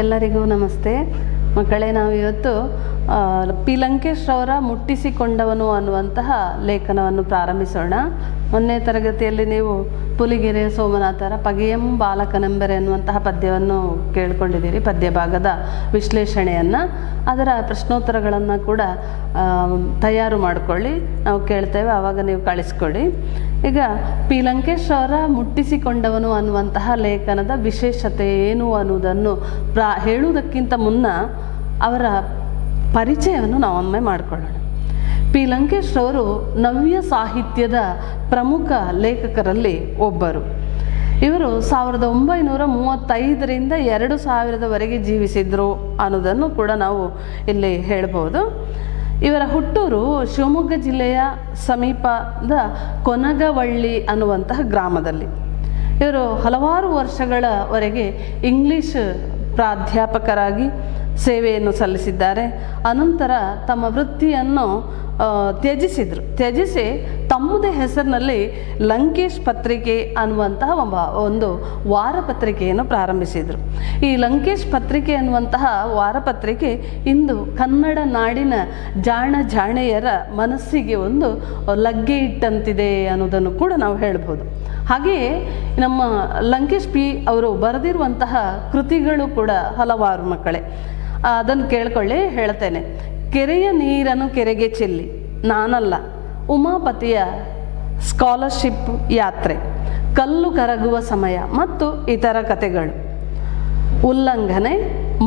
ಎಲ್ಲರಿಗೂ ನಮಸ್ತೆ ಮಕ್ಕಳೇ. ನಾವು ಇವತ್ತು ಪಿ ಲಂಕೇಶ್ ಅವರ ಮುಟ್ಟಿಸಿಕೊಂಡವನು ಅನ್ನುವಂತಹ ಲೇಖನವನ್ನು ಪ್ರಾರಂಭಿಸೋಣ. ಮೊನ್ನೆ ತರಗತಿಯಲ್ಲಿ ನೀವು ಪುಲಿಗೆರೆ ಸೋಮನಾಥರ ಪಗೆಯಂ ಬಾಲಕನೆಂಬರೆ ಅನ್ನುವಂತಹ ಪದ್ಯವನ್ನು ಕೇಳ್ಕೊಂಡಿದ್ದೀರಿ. ಪದ್ಯ ಭಾಗದ ವಿಶ್ಲೇಷಣೆಯನ್ನು, ಅದರ ಪ್ರಶ್ನೋತ್ತರಗಳನ್ನು ಕೂಡ ತಯಾರು ಮಾಡಿಕೊಳ್ಳಿ. ನಾವು ಕೇಳ್ತೇವೆ, ಆವಾಗ ನೀವು ಕಳಿಸ್ಕೊಡಿ. ಈಗ ಪಿ ಲಂಕೇಶ್ ಅವರ ಮುಟ್ಟಿಸಿಕೊಂಡವನು ಅನ್ನುವಂತಹ ಲೇಖನದ ವಿಶೇಷತೆ ಏನು ಅನ್ನುವುದನ್ನು ಹೇಳುವುದಕ್ಕಿಂತ ಮುನ್ನ ಅವರ ಪರಿಚಯವನ್ನು ನಾವೊಮ್ಮೆ ಮಾಡಿಕೊಳ್ಳೋಣ. ಪಿ ಲಂಕೇಶ್ ಅವರು ನವ್ಯ ಸಾಹಿತ್ಯದ ಪ್ರಮುಖ ಲೇಖಕರಲ್ಲಿ ಒಬ್ಬರು. ಇವರು 1935ರಿಂದ 2000ವರೆಗೆ ಜೀವಿಸಿದ್ರು ಅನ್ನೋದನ್ನು ಕೂಡ ನಾವು ಇಲ್ಲಿ ಹೇಳ್ಬೋದು. ಇವರ ಹುಟ್ಟೂರು ಶಿವಮೊಗ್ಗ ಜಿಲ್ಲೆಯ ಸಮೀಪದ ಕೊನಗವಳ್ಳಿ ಅನ್ನುವಂತಹ ಗ್ರಾಮದಲ್ಲಿ. ಇವರು ಹಲವಾರು ವರ್ಷಗಳವರೆಗೆ ಇಂಗ್ಲೀಷ್ ಪ್ರಾಧ್ಯಾಪಕರಾಗಿ ಸೇವೆಯನ್ನು ಸಲ್ಲಿಸಿದ್ದಾರೆ. ಅನಂತರ ತಮ್ಮ ವೃತ್ತಿಯನ್ನು ತ್ಯಜಿಸಿ ತಮ್ಮದೇ ಹೆಸರಿನಲ್ಲಿ ಲಂಕೇಶ್ ಪತ್ರಿಕೆ ಅನ್ನುವಂತಹ ಒಂದು ವಾರಪತ್ರಿಕೆಯನ್ನು ಪ್ರಾರಂಭಿಸಿದರು. ಈ ಲಂಕೇಶ್ ಪತ್ರಿಕೆ ಅನ್ನುವಂತಹ ವಾರಪತ್ರಿಕೆ ಇಂದು ಕನ್ನಡ ನಾಡಿನ ಜಾಣೆಯರ ಮನಸ್ಸಿಗೆ ಒಂದು ಲಗ್ಗೆ ಇಟ್ಟಂತಿದೆ ಅನ್ನೋದನ್ನು ಕೂಡ ನಾವು ಹೇಳ್ಬೋದು. ಹಾಗೆಯೇ ನಮ್ಮ ಲಂಕೇಶ್ ಪಿ ಅವರು ಬರೆದಿರುವಂತಹ ಕೃತಿಗಳು ಕೂಡ ಹಲವಾರು ಮಕ್ಕಳೇ. ಅದನ್ನು ಕೇಳ್ಕೊಳ್ಳಿ, ಹೇಳ್ತೇನೆ. ಕೆರೆಯ ನೀರನ್ನು ಕೆರೆಗೆ ಚೆಲ್ಲಿ, ನಾನಲ್ಲ, ಉಮಾಪತಿಯ ಸ್ಕಾಲರ್ಶಿಪ್ ಯಾತ್ರೆ, ಕಲ್ಲು ಕರಗುವ ಸಮಯ ಮತ್ತು ಇತರ ಕಥೆಗಳು, ಉಲ್ಲಂಘನೆ,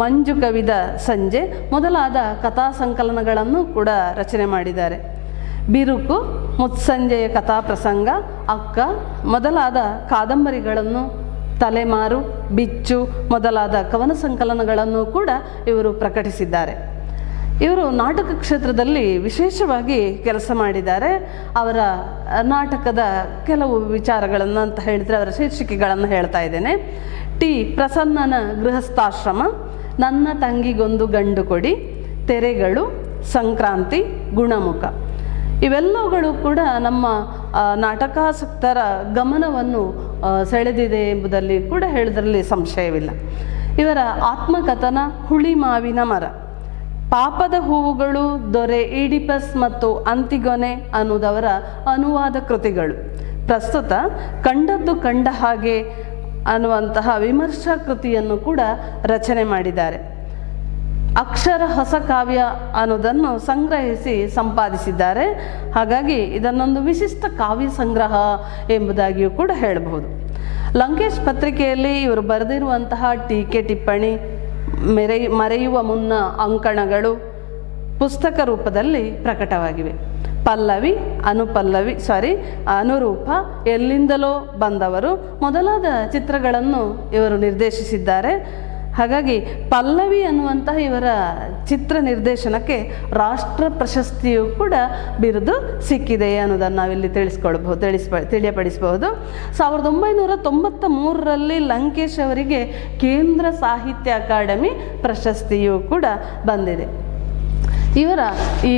ಮಂಜು ಕವಿದ ಸಂಜೆ ಮೊದಲಾದ ಕಥಾ ಸಂಕಲನಗಳನ್ನು ಕೂಡ ರಚನೆ ಮಾಡಿದ್ದಾರೆ. ಬಿರುಕು, ಮುತ್ಸಂಜೆಯ ಕಥಾ ಪ್ರಸಂಗ, ಅಕ್ಕ ಮೊದಲಾದ ಕಾದಂಬರಿಗಳನ್ನು, ತಲೆಮಾರು, ಬಿಚ್ಚು ಮೊದಲಾದ ಕವನ ಸಂಕಲನಗಳನ್ನು ಕೂಡ ಇವರು ಪ್ರಕಟಿಸಿದ್ದಾರೆ. ಇವರು ನಾಟಕ ಕ್ಷೇತ್ರದಲ್ಲಿ ವಿಶೇಷವಾಗಿ ಕೆಲಸ ಮಾಡಿದ್ದಾರೆ. ಅವರ ನಾಟಕದ ಕೆಲವು ವಿಚಾರಗಳನ್ನು ಅಂತ ಹೇಳಿದರೆ ಅವರ ಶೀರ್ಷಿಕೆಗಳನ್ನು ಹೇಳ್ತಾ ಇದ್ದೇನೆ. ಟಿ ಪ್ರಸನ್ನನ ಗೃಹಸ್ಥಾಶ್ರಮ, ನನ್ನ ತಂಗಿಗೊಂದು ಗಂಡು ಕೊಡಿ, ತೆರೆಗಳು, ಸಂಕ್ರಾಂತಿ, ಗುಣಮುಖ ಇವೆಲ್ಲವುಗಳು ಕೂಡ ನಮ್ಮ ನಾಟಕಾಸಕ್ತರ ಗಮನವನ್ನು ಸೆಳೆದಿದೆ ಎಂಬುದಲ್ಲಿ ಕೂಡ ಹೇಳೋದ್ರಲ್ಲಿ ಸಂಶಯವಿಲ್ಲ. ಇವರ ಆತ್ಮಕಥನ ಹುಳಿ ಮಾವಿನ ಮರ, ಪಾಪದ ಹೂವುಗಳು, ದೊರೆ ಈಡಿಪಸ್ ಮತ್ತು ಅಂತಿಗೊನೆ ಅನ್ನುವುದವರ ಅನುವಾದ ಕೃತಿಗಳು. ಪ್ರಸ್ತುತ ಕಂಡದ್ದು ಕಂಡ ಹಾಗೆ ಅನ್ನುವಂತಹ ವಿಮರ್ಶಾ ಕೃತಿಯನ್ನು ಕೂಡ ರಚನೆ ಮಾಡಿದ್ದಾರೆ. ಅಕ್ಷರ ಹೊಸ ಕಾವ್ಯ ಅನ್ನೋದನ್ನು ಸಂಗ್ರಹಿಸಿ ಸಂಪಾದಿಸಿದ್ದಾರೆ. ಹಾಗಾಗಿ ಇದನ್ನೊಂದು ವಿಶಿಷ್ಟ ಕಾವ್ಯ ಸಂಗ್ರಹ ಎಂಬುದಾಗಿಯೂ ಕೂಡ ಹೇಳಬಹುದು. ಲಂಕೇಶ್ ಪತ್ರಿಕೆಯಲ್ಲಿ ಇವರು ಬರೆದಿರುವಂತಹ ಟೀಕೆ ಟಿಪ್ಪಣಿ, ಮರೆಯುವ ಮುನ್ನ ಅಂಕಣಗಳು ಪುಸ್ತಕ ರೂಪದಲ್ಲಿ ಪ್ರಕಟವಾಗಿವೆ. ಪಲ್ಲವಿ, ಅನುರೂಪ, ಎಲ್ಲಿಂದಲೋ ಬಂದವರು ಮೊದಲಾದ ಚಿತ್ರಗಳನ್ನು ಇವರು ನಿರ್ದೇಶಿಸಿದ್ದಾರೆ. ಹಾಗಾಗಿ ಪಲ್ಲವಿ ಅನ್ನುವಂತಹ ಇವರ ಚಿತ್ರ ನಿರ್ದೇಶನಕ್ಕೆ ರಾಷ್ಟ್ರ ಪ್ರಶಸ್ತಿಯು ಕೂಡ ಬಿರುದು ಸಿಕ್ಕಿದೆ ಅನ್ನೋದನ್ನು ನಾವಿಲ್ಲಿ ತಿಳಿಯಪಡಿಸಬಹುದು. 1993ರಲ್ಲಿ ಲಂಕೇಶ್ ಅವರಿಗೆ ಕೇಂದ್ರ ಸಾಹಿತ್ಯ ಅಕಾಡೆಮಿ ಪ್ರಶಸ್ತಿಯು ಕೂಡ ಬಂದಿದೆ. ಇವರ ಈ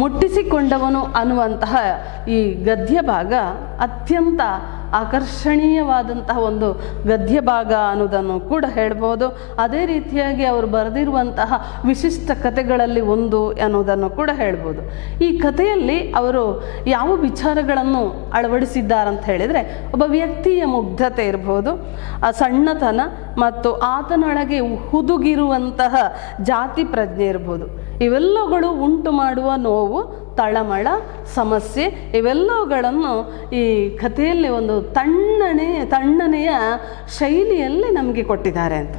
ಮುಟ್ಟಿಸಿಕೊಂಡವನು ಅನ್ನುವಂತಹ ಈ ಗದ್ಯ ಭಾಗ ಅತ್ಯಂತ ಆಕರ್ಷಣೀಯವಾದಂತಹ ಒಂದು ಗದ್ಯ ಭಾಗ ಅನ್ನೋದನ್ನು ಕೂಡ ಹೇಳ್ಬೋದು. ಅದೇ ರೀತಿಯಾಗಿ ಅವರು ಬರೆದಿರುವಂತಹ ವಿಶಿಷ್ಟ ಕಥೆಗಳಲ್ಲಿ ಒಂದು ಅನ್ನೋದನ್ನು ಕೂಡ ಹೇಳ್ಬೋದು. ಈ ಕಥೆಯಲ್ಲಿ ಅವರು ಯಾವ ವಿಚಾರಗಳನ್ನು ಅಳವಡಿಸಿದ್ದಾರಂತ ಹೇಳಿದರೆ, ಒಬ್ಬ ವ್ಯಕ್ತಿಯ ಮುಗ್ಧತೆ ಇರ್ಬೋದು, ಸಣ್ಣತನ ಮತ್ತು ಆತನೊಳಗೆ ಹುದುಗಿರುವಂತಹ ಜಾತಿ ಪ್ರಜ್ಞೆ ಇರ್ಬೋದು. ಇವೆಲ್ಲವುಗಳು ಉಂಟು ಮಾಡುವ ನೋವು, ತಳಮಳ, ಸಮಸ್ಯೆ ಇವೆಲ್ಲವುಗಳನ್ನು ಈ ಕಥೆಯಲ್ಲಿ ಒಂದು ತಣ್ಣನೆಯ ಶೈಲಿಯಲ್ಲಿ ನಮಗೆ ಕೊಟ್ಟಿದ್ದಾರೆ ಅಂತ.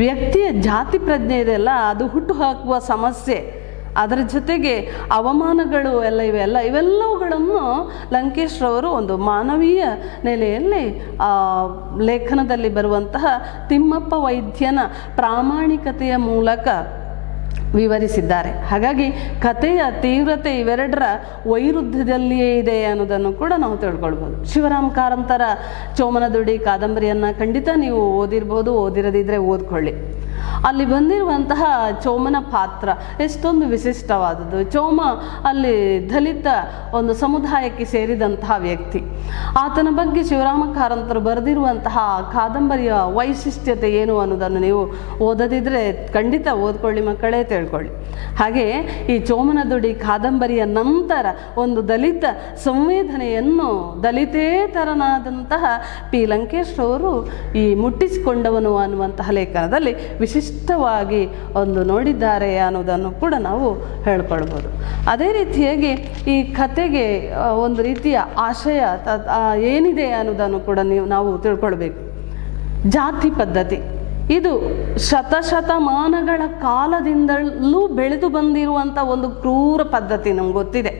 ವ್ಯಕ್ತಿಯ ಜಾತಿ ಪ್ರಜ್ಞೆ ಇದೆಲ್ಲ, ಅದು ಹುಟ್ಟುಹಾಕುವ ಸಮಸ್ಯೆ, ಅದರ ಜೊತೆಗೆ ಅವಮಾನಗಳು ಇವೆಲ್ಲವುಗಳನ್ನು ಲಂಕೇಶ್ ರವರು ಒಂದು ಮಾನವೀಯ ನೆಲೆಯಲ್ಲಿ ಲೇಖನದಲ್ಲಿ ಬರುವಂತಹ ತಿಮ್ಮಪ್ಪ ವೈದ್ಯನ ಪ್ರಾಮಾಣಿಕತೆಯ ಮೂಲಕ ವಿವರಿಸಿದ್ದಾರೆ. ಹಾಗಾಗಿ ಕಥೆಯ ತೀವ್ರತೆ ಇವೆರಡರ ವೈರುಧ್ಯದಲ್ಲಿಯೇ ಇದೆ ಅನ್ನೋದನ್ನು ಕೂಡ ನಾವು ತಿಳ್ಕೊಳ್ಬೋದು. ಶಿವರಾಮ್ ಕಾರಂತರ ಚೋಮನದುಡಿ ಕಾದಂಬರಿಯನ್ನು ಖಂಡಿತ ನೀವು ಓದಿರ್ಬೋದು, ಓದಿರದಿದ್ದರೆ ಓದ್ಕೊಳ್ಳಿ. ಅಲ್ಲಿ ಬಂದಿರುವಂತಹ ಚೋಮನ ಪಾತ್ರ ಎಷ್ಟೊಂದು ವಿಶಿಷ್ಟವಾದದ್ದು. ಚೋಮ ಅಲ್ಲಿ ದಲಿತ ಒಂದು ಸಮುದಾಯಕ್ಕೆ ಸೇರಿದಂತಹ ವ್ಯಕ್ತಿ. ಆತನ ಬಗ್ಗೆ ಶಿವರಾಮ ಕಾರಂತರು ಬರೆದಿರುವಂತಹ ಕಾದಂಬರಿಯ ವೈಶಿಷ್ಟ್ಯತೆ ಏನು ಅನ್ನೋದನ್ನು ನೀವು ಓದದಿದ್ದರೆ ಖಂಡಿತ ಓದ್ಕೊಳ್ಳಿ ಮಕ್ಕಳೇ, ತಿಳ್ಕೊಳ್ಳಿ. ಹಾಗೆ ಈ ಚೋಮನದುಡಿ ಕಾದಂಬರಿಯ ನಂತರ ಒಂದು ದಲಿತ ಸಂವೇದನೆಯನ್ನು ದಲಿತೇತರನಾದಂತಹ ಪಿ ಲಂಕೇಶ್ ಅವರು ಈ ಮುಟ್ಟಿಸಿಕೊಂಡವನು ಅನ್ನುವಂತಹ ಲೇಖನದಲ್ಲಿ ವಿಶಿಷ್ಟವಾಗಿ ಒಂದು ನೋಡಿದ್ದಾರೆ ಅನ್ನೋದನ್ನು ಕೂಡ ನಾವು ಹೇಳ್ಕೊಳ್ಬೋದು. ಅದೇ ರೀತಿಯಾಗಿ ಈ ಕತೆಗೆ ಒಂದು ರೀತಿಯ ಆಶಯ ಏನಿದೆ ಅನ್ನೋದನ್ನು ಕೂಡ ನಾವು ತಿಳ್ಕೊಳ್ಬೇಕು. ಜಾತಿ ಪದ್ಧತಿ ಇದು ಶತಶತಮಾನಗಳ ಕಾಲದಿಂದಲೂ ಬೆಳೆದು ಬಂದಿರುವಂಥ ಒಂದು ಕ್ರೂರ ಪದ್ಧತಿ ನಮ್ಗೆ ಗೊತ್ತಿದೆ.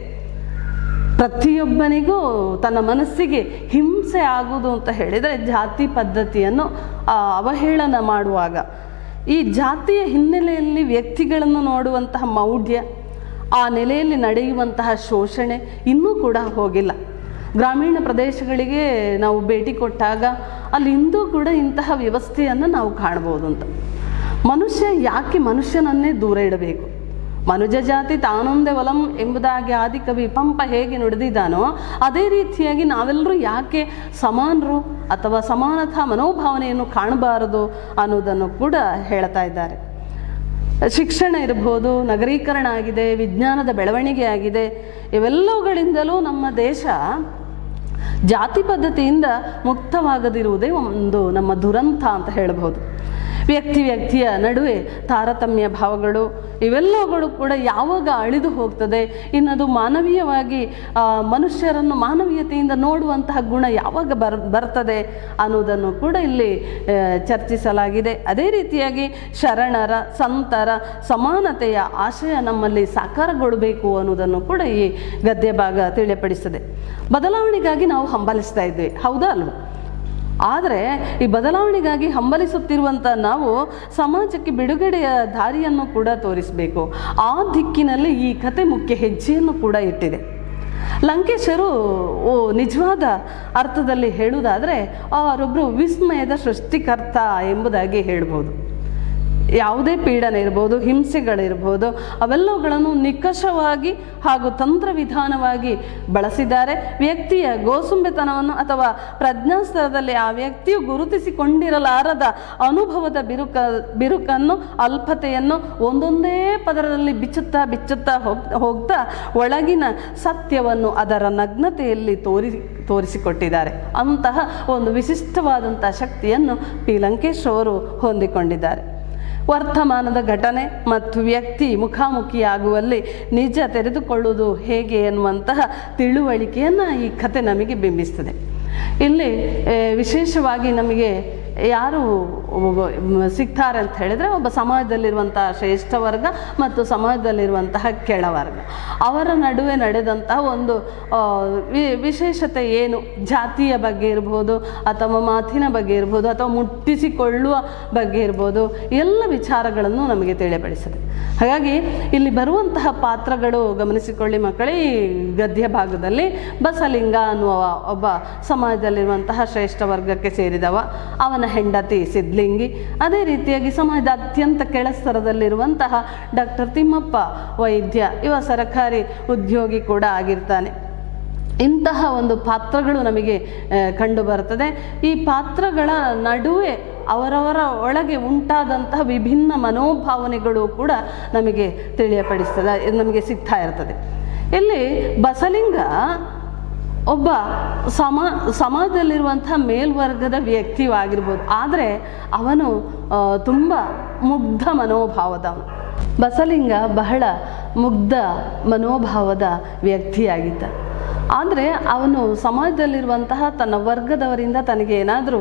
ಪ್ರತಿಯೊಬ್ಬನಿಗೂ ತನ್ನ ಮನಸ್ಸಿಗೆ ಹಿಂಸೆ ಆಗುವುದು ಅಂತ ಹೇಳಿದರೆ ಜಾತಿ ಪದ್ಧತಿಯನ್ನು ಅವಹೇಳನ ಮಾಡುವಾಗ ಈ ಜಾತಿಯ ಹಿನ್ನೆಲೆಯಲ್ಲಿ ವ್ಯಕ್ತಿಗಳನ್ನು ನೋಡುವಂತಹ ಮೌಢ್ಯ, ಆ ನೆಲೆಯಲ್ಲಿ ನಡೆಯುವಂತಹ ಶೋಷಣೆ ಇನ್ನೂ ಕೂಡ ಹೋಗಿಲ್ಲ. ಗ್ರಾಮೀಣ ಪ್ರದೇಶಗಳಿಗೆ ನಾವು ಭೇಟಿ ಕೊಟ್ಟಾಗ ಅಲ್ಲಿ ಇಂದೂ ಕೂಡ ಇಂತಹ ವ್ಯವಸ್ಥೆಯನ್ನು ನಾವು ಕಾಣ್ಬೋದು ಅಂತ. ಮನುಷ್ಯ ಯಾಕೆ ಮನುಷ್ಯನನ್ನೇ ದೂರ ಇಡಬೇಕು? ಮನುಜ ಜಾತಿ ತಾನೊಂದೇ ಒಲಂ ಎಂಬುದಾಗಿ ಆದಿಕವಿ ಪಂಪ ಹೇಗೆ ನುಡಿದಿದ್ದಾನೋ ಅದೇ ರೀತಿಯಾಗಿ ನಾವೆಲ್ಲರೂ ಯಾಕೆ ಸಮಾನರು ಅಥವಾ ಸಮಾನತಾ ಮನೋಭಾವನೆಯನ್ನು ಕಾಣಬಾರದು ಅನ್ನೋದನ್ನು ಕೂಡ ಹೇಳ್ತಾ ಇದ್ದಾರೆ. ಶಿಕ್ಷಣ ಇರ್ಬೋದು, ನಗರೀಕರಣ ಆಗಿದೆ, ವಿಜ್ಞಾನದ ಬೆಳವಣಿಗೆ ಆಗಿದೆ. ಇವೆಲ್ಲವುಗಳಿಂದಲೂ ನಮ್ಮ ದೇಶ ಜಾತಿ ಪದ್ಧತಿಯಿಂದ ಮುಕ್ತವಾಗದಿರುವುದೇ ಒಂದು ನಮ್ಮ ದುರಂತ ಅಂತ ಹೇಳಬಹುದು. ವ್ಯಕ್ತಿಯ ನಡುವೆ ತಾರತಮ್ಯ ಭಾವಗಳು ಇವೆಲ್ಲವುಗಳು ಕೂಡ ಯಾವಾಗ ಅಳಿದು ಹೋಗ್ತದೆ, ಇನ್ನದು ಮಾನವೀಯವಾಗಿ ಮನುಷ್ಯರನ್ನು ಮಾನವೀಯತೆಯಿಂದ ನೋಡುವಂತಹ ಗುಣ ಯಾವಾಗ ಬರ್ತದೆ ಅನ್ನೋದನ್ನು ಕೂಡ ಇಲ್ಲಿ ಚರ್ಚಿಸಲಾಗಿದೆ. ಅದೇ ರೀತಿಯಾಗಿ ಶರಣರ ಸಂತರ ಸಮಾನತೆಯ ಆಶಯ ನಮ್ಮಲ್ಲಿ ಸಾಕಾರಗೊಳ್ಳಬೇಕು ಅನ್ನೋದನ್ನು ಕೂಡ ಈ ಗದ್ಯ ಭಾಗ ತಿಳಿಯಪಡಿಸ್ತದೆ. ಬದಲಾವಣೆಗಾಗಿ ನಾವು ಹಂಬಲಿಸ್ತಾ ಇದ್ವಿ, ಹೌದಾ ಅಲ್ವ? ಆದರೆ ಈ ಬದಲಾವಣೆಗಾಗಿ ಹಂಬಲಿಸುತ್ತಿರುವಂಥ ನಾವು ಸಮಾಜಕ್ಕೆ ಬಿಡುಗಡೆಯ ದಾರಿಯನ್ನು ಕೂಡ ತೋರಿಸಬೇಕು. ಆ ದಿಕ್ಕಿನಲ್ಲಿ ಈ ಕತೆ ಮುಖ್ಯ ಹೆಜ್ಜೆಯನ್ನು ಕೂಡ ಇಟ್ಟಿದೆ. ಲಂಕೇಶರು ನಿಜವಾದ ಅರ್ಥದಲ್ಲಿ ಹೇಳುವುದಾದರೆ ಅವರೊಬ್ಬರು ವಿಸ್ಮಯದ ಸೃಷ್ಟಿಕರ್ತ ಎಂಬುದಾಗಿ ಹೇಳ್ಬೋದು. ಯಾವುದೇ ಪೀಡನೆ ಇರ್ಬೋದು, ಹಿಂಸೆಗಳಿರ್ಬೋದು, ಅವೆಲ್ಲವುಗಳನ್ನು ನಿಕಷವಾಗಿ ಹಾಗೂ ತಂತ್ರವಿಧಾನವಾಗಿ ಬಳಸಿದ್ದಾರೆ. ವ್ಯಕ್ತಿಯ ಗೋಸುಂಬೆತನವನ್ನು ಅಥವಾ ಪ್ರಜ್ಞಾಸ್ತರದಲ್ಲಿ ಆ ವ್ಯಕ್ತಿಯು ಗುರುತಿಸಿಕೊಂಡಿರಲಾರದ ಅನುಭವದ ಬಿರುಕನ್ನು ಅಲ್ಪತೆಯನ್ನು ಒಂದೊಂದೇ ಪದರದಲ್ಲಿ ಬಿಚ್ಚುತ್ತಾ ಹೋಗ್ತಾ ಒಳಗಿನ ಸತ್ಯವನ್ನು ಅದರ ನಗ್ನತೆಯಲ್ಲಿ ತೋರಿಸಿಕೊಟ್ಟಿದ್ದಾರೆ. ಅಂತಹ ಒಂದು ವಿಶಿಷ್ಟವಾದಂಥ ಶಕ್ತಿಯನ್ನು ಪಿ ಲಂಕೇಶ್ ಅವರು ಹೊಂದಿಕೊಂಡಿದ್ದಾರೆ. ವರ್ತಮಾನದ ಘಟನೆ ಮತ್ತು ವ್ಯಕ್ತಿ ಮುಖಾಮುಖಿಯಾಗುವಲ್ಲಿ ನಿಜ ತೆರೆದುಕೊಳ್ಳುವುದು ಹೇಗೆ ಎನ್ನುವಂತಹ ತಿಳುವಳಿಕೆಯನ್ನು ಈ ಕತೆ ನಮಗೆ ಬಿಂಬಿಸ್ತದೆ. ಇಲ್ಲಿ ವಿಶೇಷವಾಗಿ ನಮಗೆ ಯಾರು ಸಿಗ್ತಾರೆ ಅಂತ ಹೇಳಿದರೆ ಒಬ್ಬ ಸಮಾಜದಲ್ಲಿರುವಂತಹ ಶ್ರೇಷ್ಠ ವರ್ಗ ಮತ್ತು ಸಮಾಜದಲ್ಲಿರುವಂತಹ ಕೆಳವರ್ಗ, ಅವರ ನಡುವೆ ನಡೆದಂತಹ ಒಂದು ವಿಶೇಷತೆ ಏನು, ಜಾತಿಯ ಬಗ್ಗೆ ಇರ್ಬೋದು ಅಥವಾ ಮಾತಿನ ಬಗ್ಗೆ ಇರ್ಬೋದು ಅಥವಾ ಮುಟ್ಟಿಸಿಕೊಳ್ಳುವ ಬಗ್ಗೆ ಇರ್ಬೋದು, ಎಲ್ಲ ವಿಚಾರಗಳನ್ನು ನಮಗೆ ತಿಳಿಯಪಡಿಸಿದೆ. ಹಾಗಾಗಿ ಇಲ್ಲಿ ಬರುವಂತಹ ಪಾತ್ರಗಳು ಗಮನಿಸಿಕೊಳ್ಳಿ ಮಕ್ಕಳೇ. ಈ ಗದ್ಯ ಭಾಗದಲ್ಲಿ ಬಸಲಿಂಗ ಅನ್ನುವ ಒಬ್ಬ ಸಮಾಜದಲ್ಲಿರುವಂತಹ ಶ್ರೇಷ್ಠ ವರ್ಗಕ್ಕೆ ಸೇರಿದವ, ಅವನ ಹೆಂಡತಿ ಸಿದ್ಲಿಂಗಿ. ಅದೇ ರೀತಿಯಾಗಿ ಸಮಾಜದ ಅತ್ಯಂತ ಕೆಳಸ್ತರದಲ್ಲಿರುವಂತಹ ಡಾಕ್ಟರ್ ತಿಮ್ಮಪ್ಪ ವೈದ್ಯ, ಇವ ಸರಕಾರಿ ಉದ್ಯೋಗಿ ಕೂಡ ಆಗಿರ್ತಾನೆ. ಇಂತಹ ಒಂದು ಪಾತ್ರಗಳು ನಮಗೆ ಕಂಡು ಬರ್ತದೆ. ಈ ಪಾತ್ರಗಳ ನಡುವೆ ಅವರವರ ಒಳಗೆ ಉಂಟಾದಂತಹ ವಿಭಿನ್ನ ಮನೋಭಾವನೆಗಳು ಕೂಡ ನಮಗೆ ತಿಳಿಯಪಡಿಸ್ತದೆ, ನಮಗೆ ಸಿಗ್ತಾ ಇರ್ತದೆ. ಇಲ್ಲಿ ಬಸಲಿಂಗ ಒಬ್ಬ ಸಮಾಜದಲ್ಲಿರುವಂತಹ ಮೇಲ್ವರ್ಗದ ವ್ಯಕ್ತಿಯಾಗಿರ್ಬೋದು, ಆದರೆ ಅವನು ತುಂಬ ಮುಗ್ಧ ಮನೋಭಾವದವನು. ಬಸಲಿಂಗ ಬಹಳ ಮುಗ್ಧ ಮನೋಭಾವದ ವ್ಯಕ್ತಿಯಾಗಿದ್ದ. ಆದರೆ ಅವನು ಸಮಾಜದಲ್ಲಿರುವಂತಹ ತನ್ನ ವರ್ಗದವರಿಂದ ತನಗೆ ಏನಾದರೂ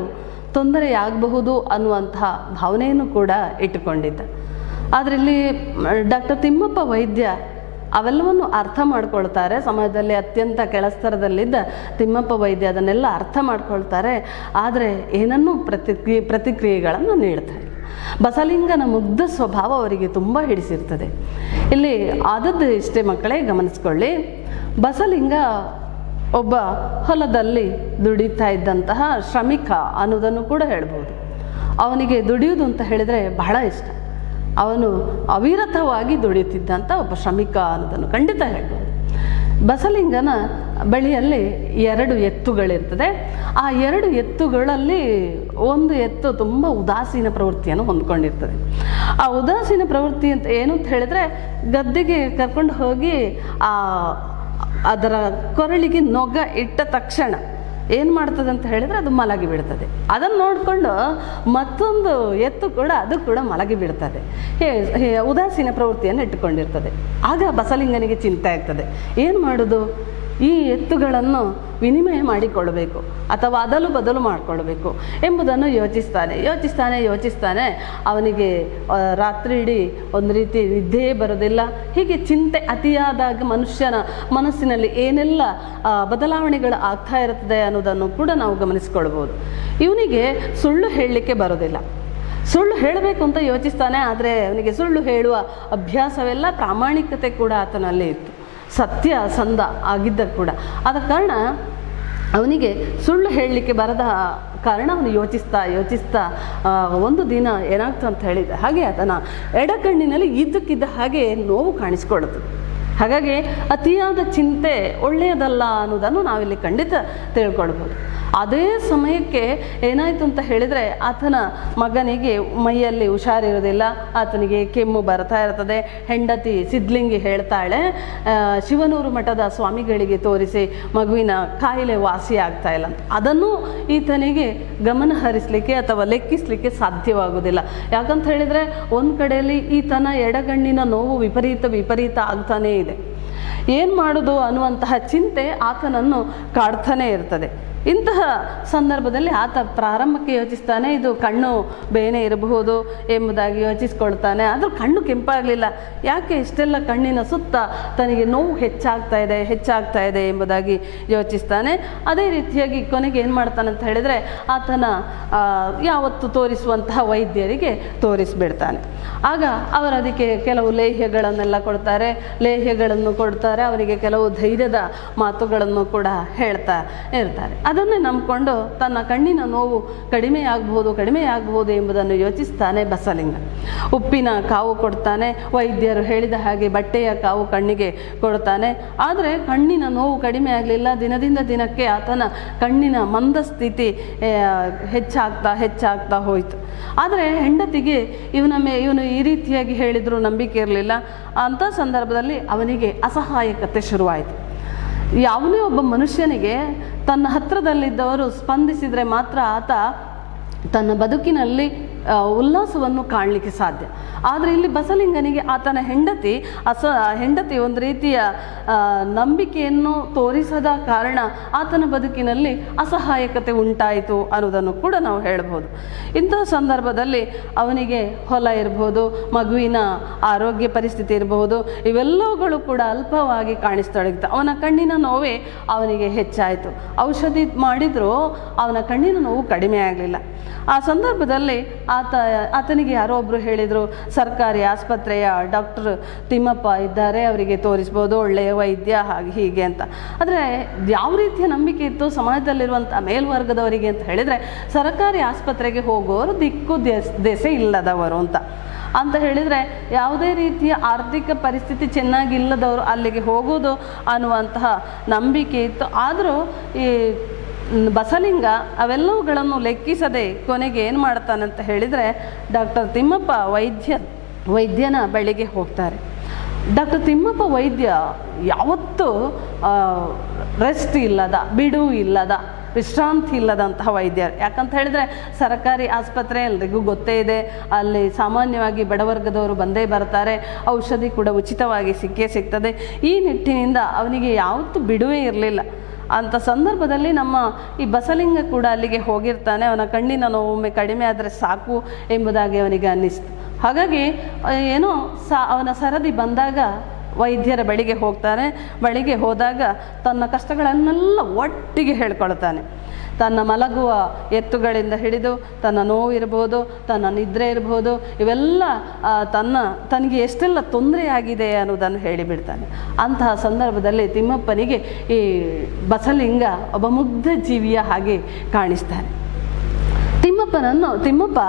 ತೊಂದರೆಯಾಗಬಹುದು ಅನ್ನುವಂತಹ ಭಾವನೆಯನ್ನು ಕೂಡ ಇಟ್ಟುಕೊಂಡಿದ್ದ. ಆದರೆ ಇಲ್ಲಿ ಡಾಕ್ಟರ್ ತಿಮ್ಮಪ್ಪ ವೈದ್ಯ ಅವೆಲ್ಲವನ್ನು ಅರ್ಥ ಮಾಡ್ಕೊಳ್ತಾರೆ. ಸಮಾಜದಲ್ಲಿ ಅತ್ಯಂತ ಕೆಳಸ್ತರದಲ್ಲಿದ್ದ ತಿಮ್ಮಪ್ಪ ವೈದ್ಯ ಅದನ್ನೆಲ್ಲ ಅರ್ಥ ಮಾಡ್ಕೊಳ್ತಾರೆ. ಆದರೆ ಏನನ್ನೂ ಪ್ರತಿಕ್ರಿಯೆಗಳನ್ನು ನೀಡ್ತಾರೆ. ಬಸಲಿಂಗನ ಮುಗ್ಧ ಸ್ವಭಾವ ಅವರಿಗೆ ತುಂಬ ಹಿಡಿಸಿರ್ತದೆ. ಇಲ್ಲಿ ಆದದ್ದು ಇಷ್ಟೇ ಮಕ್ಕಳೇ, ಗಮನಿಸ್ಕೊಳ್ಳಿ. ಬಸಲಿಂಗ ಒಬ್ಬ ಹೊಲದಲ್ಲಿ ದುಡಿತಾ ಇದ್ದಂತಹ ಶ್ರಮಿಕ ಅನ್ನೋದನ್ನು ಕೂಡ ಹೇಳ್ಬೋದು. ಅವನಿಗೆ ದುಡಿಯುವುದು ಅಂತ ಹೇಳಿದರೆ ಬಹಳ ಇಷ್ಟ. ಅವನು ಅವಿರತವಾಗಿ ದುಡಿಯುತ್ತಿದ್ದಂಥ ಒಬ್ಬ ಶ್ರಮಿಕ ಅನ್ನೋದನ್ನು ಖಂಡಿತ ಹೇಳ್ಬೋದು. ಬಸಲಿಂಗನ ಬಳಿಯಲ್ಲಿ 2 ಎತ್ತುಗಳಿರ್ತದೆ. ಆ 2 ಎತ್ತುಗಳಲ್ಲಿ ಒಂದು ಎತ್ತು ತುಂಬ ಉದಾಸೀನ ಪ್ರವೃತ್ತಿಯನ್ನು ಹೊಂದ್ಕೊಂಡಿರ್ತದೆ. ಆ ಉದಾಸೀನ ಪ್ರವೃತ್ತಿ ಅಂತ ಏನು ಅಂತ ಹೇಳಿದ್ರೆ, ಗದ್ದೆಗೆ ಕರ್ಕೊಂಡು ಹೋಗಿ ಅದರ ಕೊರಳಿಗೆ ನೊಗ ಇಟ್ಟ ತಕ್ಷಣ ಏನು ಮಾಡ್ತದೆ ಅಂತ ಹೇಳಿದರೆ ಅದು ಮಲಗಿ ಬಿಡ್ತದೆ. ಅದನ್ನು ನೋಡಿಕೊಂಡು ಮತ್ತೊಂದು ಎತ್ತು ಕೂಡ ಅದು ಕೂಡ ಮಲಗಿ ಬಿಡ್ತದೆ. ಉದಾಸೀನ ಪ್ರವೃತ್ತಿಯನ್ನು ಇಟ್ಟುಕೊಂಡಿರ್ತದೆ. ಆಗ ಬಸಲಿಂಗನಿಗೆ ಚಿಂತೆ ಆಗ್ತದೆ, ಏನು ಮಾಡೋದು? ಈ ಎತ್ತುಗಳನ್ನು ವಿನಿಮಯ ಮಾಡಿಕೊಳ್ಳಬೇಕು ಅಥವಾ ಅದಲು ಬದಲು ಮಾಡಿಕೊಳ್ಬೇಕು ಎಂಬುದನ್ನು ಯೋಚಿಸ್ತಾನೆ. ಅವನಿಗೆ ರಾತ್ರಿ ಇಡೀ ಒಂದು ರೀತಿ ನಿದ್ದೆ ಬರೋದಿಲ್ಲ. ಹೀಗೆ ಚಿಂತೆ ಅತಿಯಾದಾಗ ಮನುಷ್ಯನ ಮನಸ್ಸಿನಲ್ಲಿ ಏನೆಲ್ಲ ಬದಲಾವಣೆಗಳು ಆಗ್ತಾ ಇರ್ತದೆ ಅನ್ನೋದನ್ನು ಕೂಡ ನಾವು ಗಮನಿಸ್ಕೊಳ್ಬೋದು. ಇವನಿಗೆ ಸುಳ್ಳು ಹೇಳಲಿಕ್ಕೆ ಬರೋದಿಲ್ಲ. ಸುಳ್ಳು ಹೇಳಬೇಕು ಅಂತ ಯೋಚಿಸ್ತಾನೆ, ಆದರೆ ಅವನಿಗೆ ಸುಳ್ಳು ಹೇಳುವ ಅಭ್ಯಾಸವೆಲ್ಲ, ಪ್ರಾಮಾಣಿಕತೆ ಕೂಡ ಆತನಲ್ಲಿ ಇತ್ತು, ಸತ್ಯ ಸಂಧ ಆಗಿದ್ದ ಕೂಡ. ಆದ ಕಾರಣ ಅವನಿಗೆ ಸುಳ್ಳು ಹೇಳಲಿಕ್ಕೆ ಬರದ ಕಾರಣ ಅವನು ಯೋಚಿಸ್ತಾ ಒಂದು ದಿನ ಏನಾಗ್ತು ಅಂತ ಹೇಳಿದ ಹಾಗೆ ಆತನ ಎಡಕಣ್ಣಿನಲ್ಲಿ ಇದ್ದಕ್ಕಿದ್ದ ಹಾಗೆ ನೋವು ಕಾಣಿಸ್ಕೊಳ್ಳುತ್ತೆ. ಹಾಗಾಗಿ ಅತಿಯಾದ ಚಿಂತೆ ಒಳ್ಳೆಯದಲ್ಲ ಅನ್ನೋದನ್ನು ನಾವಿಲ್ಲಿ ಖಂಡಿತ ತಿಳ್ಕೊಳ್ಬೋದು. ಅದೇ ಸಮಯಕ್ಕೆ ಏನಾಯಿತು ಅಂತ ಹೇಳಿದರೆ, ಆತನ ಮಗನಿಗೆ ಮೈಯಲ್ಲಿ ಹುಷಾರಿರೋದಿಲ್ಲ, ಆತನಿಗೆ ಕೆಮ್ಮು ಬರ್ತಾ ಇರ್ತದೆ. ಹೆಂಡತಿ ಸಿದ್ಲಿಂಗಿ ಹೇಳ್ತಾಳೆ, ಶಿವನೂರು ಮಠದ ಸ್ವಾಮಿಗಳಿಗೆ ತೋರಿಸಿ ಮಗುವಿನ ಕಾಯಿಲೆ ವಾಸಿ ಆಗ್ತಾ ಇಲ್ಲ ಅಂತ. ಅದನ್ನು ಈತನಿಗೆ ಗಮನ ಹರಿಸಲಿಕ್ಕೆ ಅಥವಾ ಲೆಕ್ಕಿಸಲಿಕ್ಕೆ ಸಾಧ್ಯವಾಗುವುದಿಲ್ಲ. ಯಾಕಂತ ಹೇಳಿದರೆ, ಒಂದು ಕಡೆಯಲ್ಲಿ ಈತನ ಎಡಗಣ್ಣಿನ ನೋವು ವಿಪರೀತ ಆಗ್ತಾನೇ ಇದೆ. ಏನು ಮಾಡೋದು ಅನ್ನುವಂತಹ ಚಿಂತೆ ಆತನನ್ನು ಕಾಡ್ತಾನೇ ಇರ್ತದೆ. ಇಂತಹ ಸಂದರ್ಭದಲ್ಲಿ ಆತ ಪ್ರಾರಂಭಕ್ಕೆ ಯೋಚಿಸ್ತಾನೆ, ಇದು ಕಣ್ಣು ಬೇನೆ ಇರಬಹುದು ಎಂಬುದಾಗಿ ಯೋಚಿಸ್ಕೊಳ್ತಾನೆ. ಆದರೂ ಕಣ್ಣು ಕೆಂಪಾಗಲಿಲ್ಲ. ಯಾಕೆ ಇಷ್ಟೆಲ್ಲ ಕಣ್ಣಿನ ಸುತ್ತ ತನಗೆ ನೋವು ಹೆಚ್ಚಾಗ್ತಾ ಇದೆ ಎಂಬುದಾಗಿ ಯೋಚಿಸ್ತಾನೆ. ಅದೇ ರೀತಿಯಾಗಿ ಕೊನೆಗೆ ಏನು ಮಾಡ್ತಾನೆ ಅಂತ ಹೇಳಿದರೆ, ಆತನ ಯಾವತ್ತು ತೋರಿಸುವಂತಹ ವೈದ್ಯರಿಗೆ ತೋರಿಸಿಬಿಡ್ತಾನೆ. ಆಗ ಅವರು ಅದಕ್ಕೆ ಕೆಲವು ಲೇಹ್ಯಗಳನ್ನೆಲ್ಲ ಕೊಡ್ತಾರೆ. ಅವನಿಗೆ ಕೆಲವು ಧೈರ್ಯದ ಮಾತುಗಳನ್ನು ಕೂಡ ಹೇಳ್ತಾ ಇರ್ತಾರೆ. ಅದನ್ನೇ ನಂಬಿಕೊಂಡು ತನ್ನ ಕಣ್ಣಿನ ನೋವು ಕಡಿಮೆ ಆಗಬಹುದು ಎಂಬುದನ್ನು ಯೋಚಿಸ್ತಾನೆ ಬಸಲಿಂಗ. ಉಪ್ಪಿನ ಕಾವು ಕೊಡ್ತಾನೆ, ವೈದ್ಯರು ಹೇಳಿದ ಹಾಗೆ ಬಟ್ಟೆಯ ಕಾವು ಕಣ್ಣಿಗೆ ಕೊಡ್ತಾನೆ. ಆದರೆ ಕಣ್ಣಿನ ನೋವು ಕಡಿಮೆ ಆಗಲಿಲ್ಲ. ದಿನದಿಂದ ದಿನಕ್ಕೆ ಆತನ ಕಣ್ಣಿನ ಮಂದಸ್ಥಿತಿ ಹೆಚ್ಚಾಗ್ತಾ ಹೋಯಿತು. ಆದರೆ ಹೆಂಡತಿಗೆ ಇವನು ಈ ರೀತಿಯಾಗಿ ಹೇಳಿದರೂ ನಂಬಿಕೆ ಇರಲಿಲ್ಲ. ಅಂಥ ಸಂದರ್ಭದಲ್ಲಿ ಅವನಿಗೆ ಅಸಹಾಯಕತೆ ಶುರುವಾಯಿತು. ಯಾವುದೇ ಒಬ್ಬ ಮನುಷ್ಯನಿಗೆ ತನ್ನ ಹತ್ತಿರದಲ್ಲಿದ್ದವರು ಸ್ಪಂದಿಸಿದರೆ ಮಾತ್ರ ಆತ ತನ್ನ ಬದುಕಿನಲ್ಲಿ ಉಲ್ಲಾಸವನ್ನು ಕಾಣಲಿಕ್ಕೆ ಸಾಧ್ಯ. ಆದರೆ ಇಲ್ಲಿ ಬಸಲಿಂಗನಿಗೆ ಆತನ ಹೆಂಡತಿ ಒಂದು ರೀತಿಯ ನಂಬಿಕೆಯನ್ನು ತೋರಿಸದ ಕಾರಣ ಆತನ ಬದುಕಿನಲ್ಲಿ ಅಸಹಾಯಕತೆ ಉಂಟಾಯಿತು ಅನ್ನೋದನ್ನು ಕೂಡ ನಾವು ಹೇಳ್ಬೋದು. ಇಂತಹ ಸಂದರ್ಭದಲ್ಲಿ ಅವನಿಗೆ ಹೊಲ ಇರ್ಬೋದು, ಮಗುವಿನ ಆರೋಗ್ಯ ಪರಿಸ್ಥಿತಿ ಇರಬಹುದು, ಇವೆಲ್ಲವುಗಳು ಕೂಡ ಅಲ್ಪವಾಗಿ ಕಾಣಿಸ್ತೊಡಗಿತ್ತು. ಅವನ ಕಣ್ಣಿನ ನೋವೇ ಅವನಿಗೆ ಹೆಚ್ಚಾಯಿತು. ಔಷಧಿ ಮಾಡಿದರೂ ಅವನ ಕಣ್ಣಿನ ನೋವು ಕಡಿಮೆ ಆಗಲಿಲ್ಲ. ಆ ಸಂದರ್ಭದಲ್ಲಿ ಆತನಿಗೆ ಯಾರೋ ಒಬ್ಬರು ಹೇಳಿದರು, ಸರ್ಕಾರಿ ಆಸ್ಪತ್ರೆಯ ಡಾಕ್ಟರ್ ತಿಮ್ಮಪ್ಪ ಇದ್ದಾರೆ, ಅವರಿಗೆ ತೋರಿಸ್ಬೋದು, ಒಳ್ಳೆಯ ವೈದ್ಯ ಹಾಗೆ ಹೀಗೆ ಅಂತ. ಆದರೆ ಯಾವ ರೀತಿಯ ನಂಬಿಕೆ ಇತ್ತು ಸಮಾಜದಲ್ಲಿರುವಂಥ ಮೇಲ್ವರ್ಗದವರಿಗೆ ಅಂತ ಹೇಳಿದರೆ, ಸರ್ಕಾರಿ ಆಸ್ಪತ್ರೆಗೆ ಹೋಗೋರು ದಿಕ್ಕು ದೆಸೆ ಇಲ್ಲದವರು ಅಂತ ಹೇಳಿದರೆ, ಯಾವುದೇ ರೀತಿಯ ಆರ್ಥಿಕ ಪರಿಸ್ಥಿತಿ ಚೆನ್ನಾಗಿಲ್ಲದವರು ಅಲ್ಲಿಗೆ ಹೋಗೋದು ಅನ್ನುವಂತಹ ನಂಬಿಕೆ ಇತ್ತು. ಆದರೂ ಈ ಬಸಲಿಂಗ ಅವೆಲ್ಲವುಗಳನ್ನು ಲೆಕ್ಕಿಸದೆ ಕೊನೆಗೆ ಏನು ಮಾಡ್ತಾನಂತ ಹೇಳಿದರೆ, ಡಾಕ್ಟರ್ ತಿಮ್ಮಪ್ಪ ವೈದ್ಯನ ಬಳಿಗೆ ಹೋಗ್ತಾರೆ. ಡಾಕ್ಟರ್ ತಿಮ್ಮಪ್ಪ ವೈದ್ಯ ಯಾವತ್ತೂ ರೆಸ್ಟ್ ಇಲ್ಲದ, ಬಿಡುವು ಇಲ್ಲದ, ವಿಶ್ರಾಂತಿ ಇಲ್ಲದಂತಹ ವೈದ್ಯರು. ಯಾಕಂತ ಹೇಳಿದರೆ ಸರ್ಕಾರಿ ಆಸ್ಪತ್ರೆ ಎಲ್ರಿಗೂ ಗೊತ್ತೇ ಇದೆ, ಅಲ್ಲಿ ಸಾಮಾನ್ಯವಾಗಿ ಬಡವರ್ಗದವರು ಬಂದೇ ಬರ್ತಾರೆ, ಔಷಧಿ ಕೂಡ ಉಚಿತವಾಗಿ ಸಿಗ್ತದೆ. ಈ ನಿಟ್ಟಿನಿಂದ ಅವನಿಗೆ ಯಾವತ್ತೂ ಬಿಡುವೇ ಇರಲಿಲ್ಲ. ಅಂಥ ಸಂದರ್ಭದಲ್ಲಿ ನಮ್ಮ ಈ ಬಸಲಿಂಗ ಕೂಡ ಅಲ್ಲಿಗೆ ಹೋಗಿರ್ತಾನೆ. ಅವನ ಕಣ್ಣಿನ ನೋವೊಮ್ಮೆ ಕಡಿಮೆ ಆದರೆ ಸಾಕು ಎಂಬುದಾಗಿ ಅವನಿಗೆ ಅನ್ನಿಸ್ತು. ಹಾಗಾಗಿ ಅವನ ಸರದಿ ಬಂದಾಗ ವೈದ್ಯರ ಬಳಿಗೆ ಹೋಗ್ತಾನೆ. ಬಳಿಗೆ ಹೋದಾಗ ತನ್ನ ಕಷ್ಟಗಳನ್ನೆಲ್ಲ ಒಟ್ಟಿಗೆ ಹೇಳ್ಕೊಳ್ತಾನೆ. ತನ್ನ ಮಲಗುವ ಎತ್ತುಗಳಿಂದ ಹಿಡಿದು ತನ್ನ ನೋವು ಇರ್ಬೋದು, ತನ್ನ ನಿದ್ರೆ ಇರ್ಬೋದು, ಇವೆಲ್ಲ ತನಗೆ ಎಷ್ಟೆಲ್ಲ ತೊಂದರೆಯಾಗಿದೆ ಅನ್ನೋದನ್ನು ಹೇಳಿಬಿಡ್ತಾನೆ. ಅಂತಹ ಸಂದರ್ಭದಲ್ಲಿ ತಿಮ್ಮಪ್ಪನಿಗೆ ಈ ಬಸಲಿಂಗ ಒಬ್ಬ ಮುಗ್ಧ ಜೀವಿಯ ಹಾಗೆ ಕಾಣಿಸ್ತಾನೆ. ತಿಮ್ಮಪ್ಪ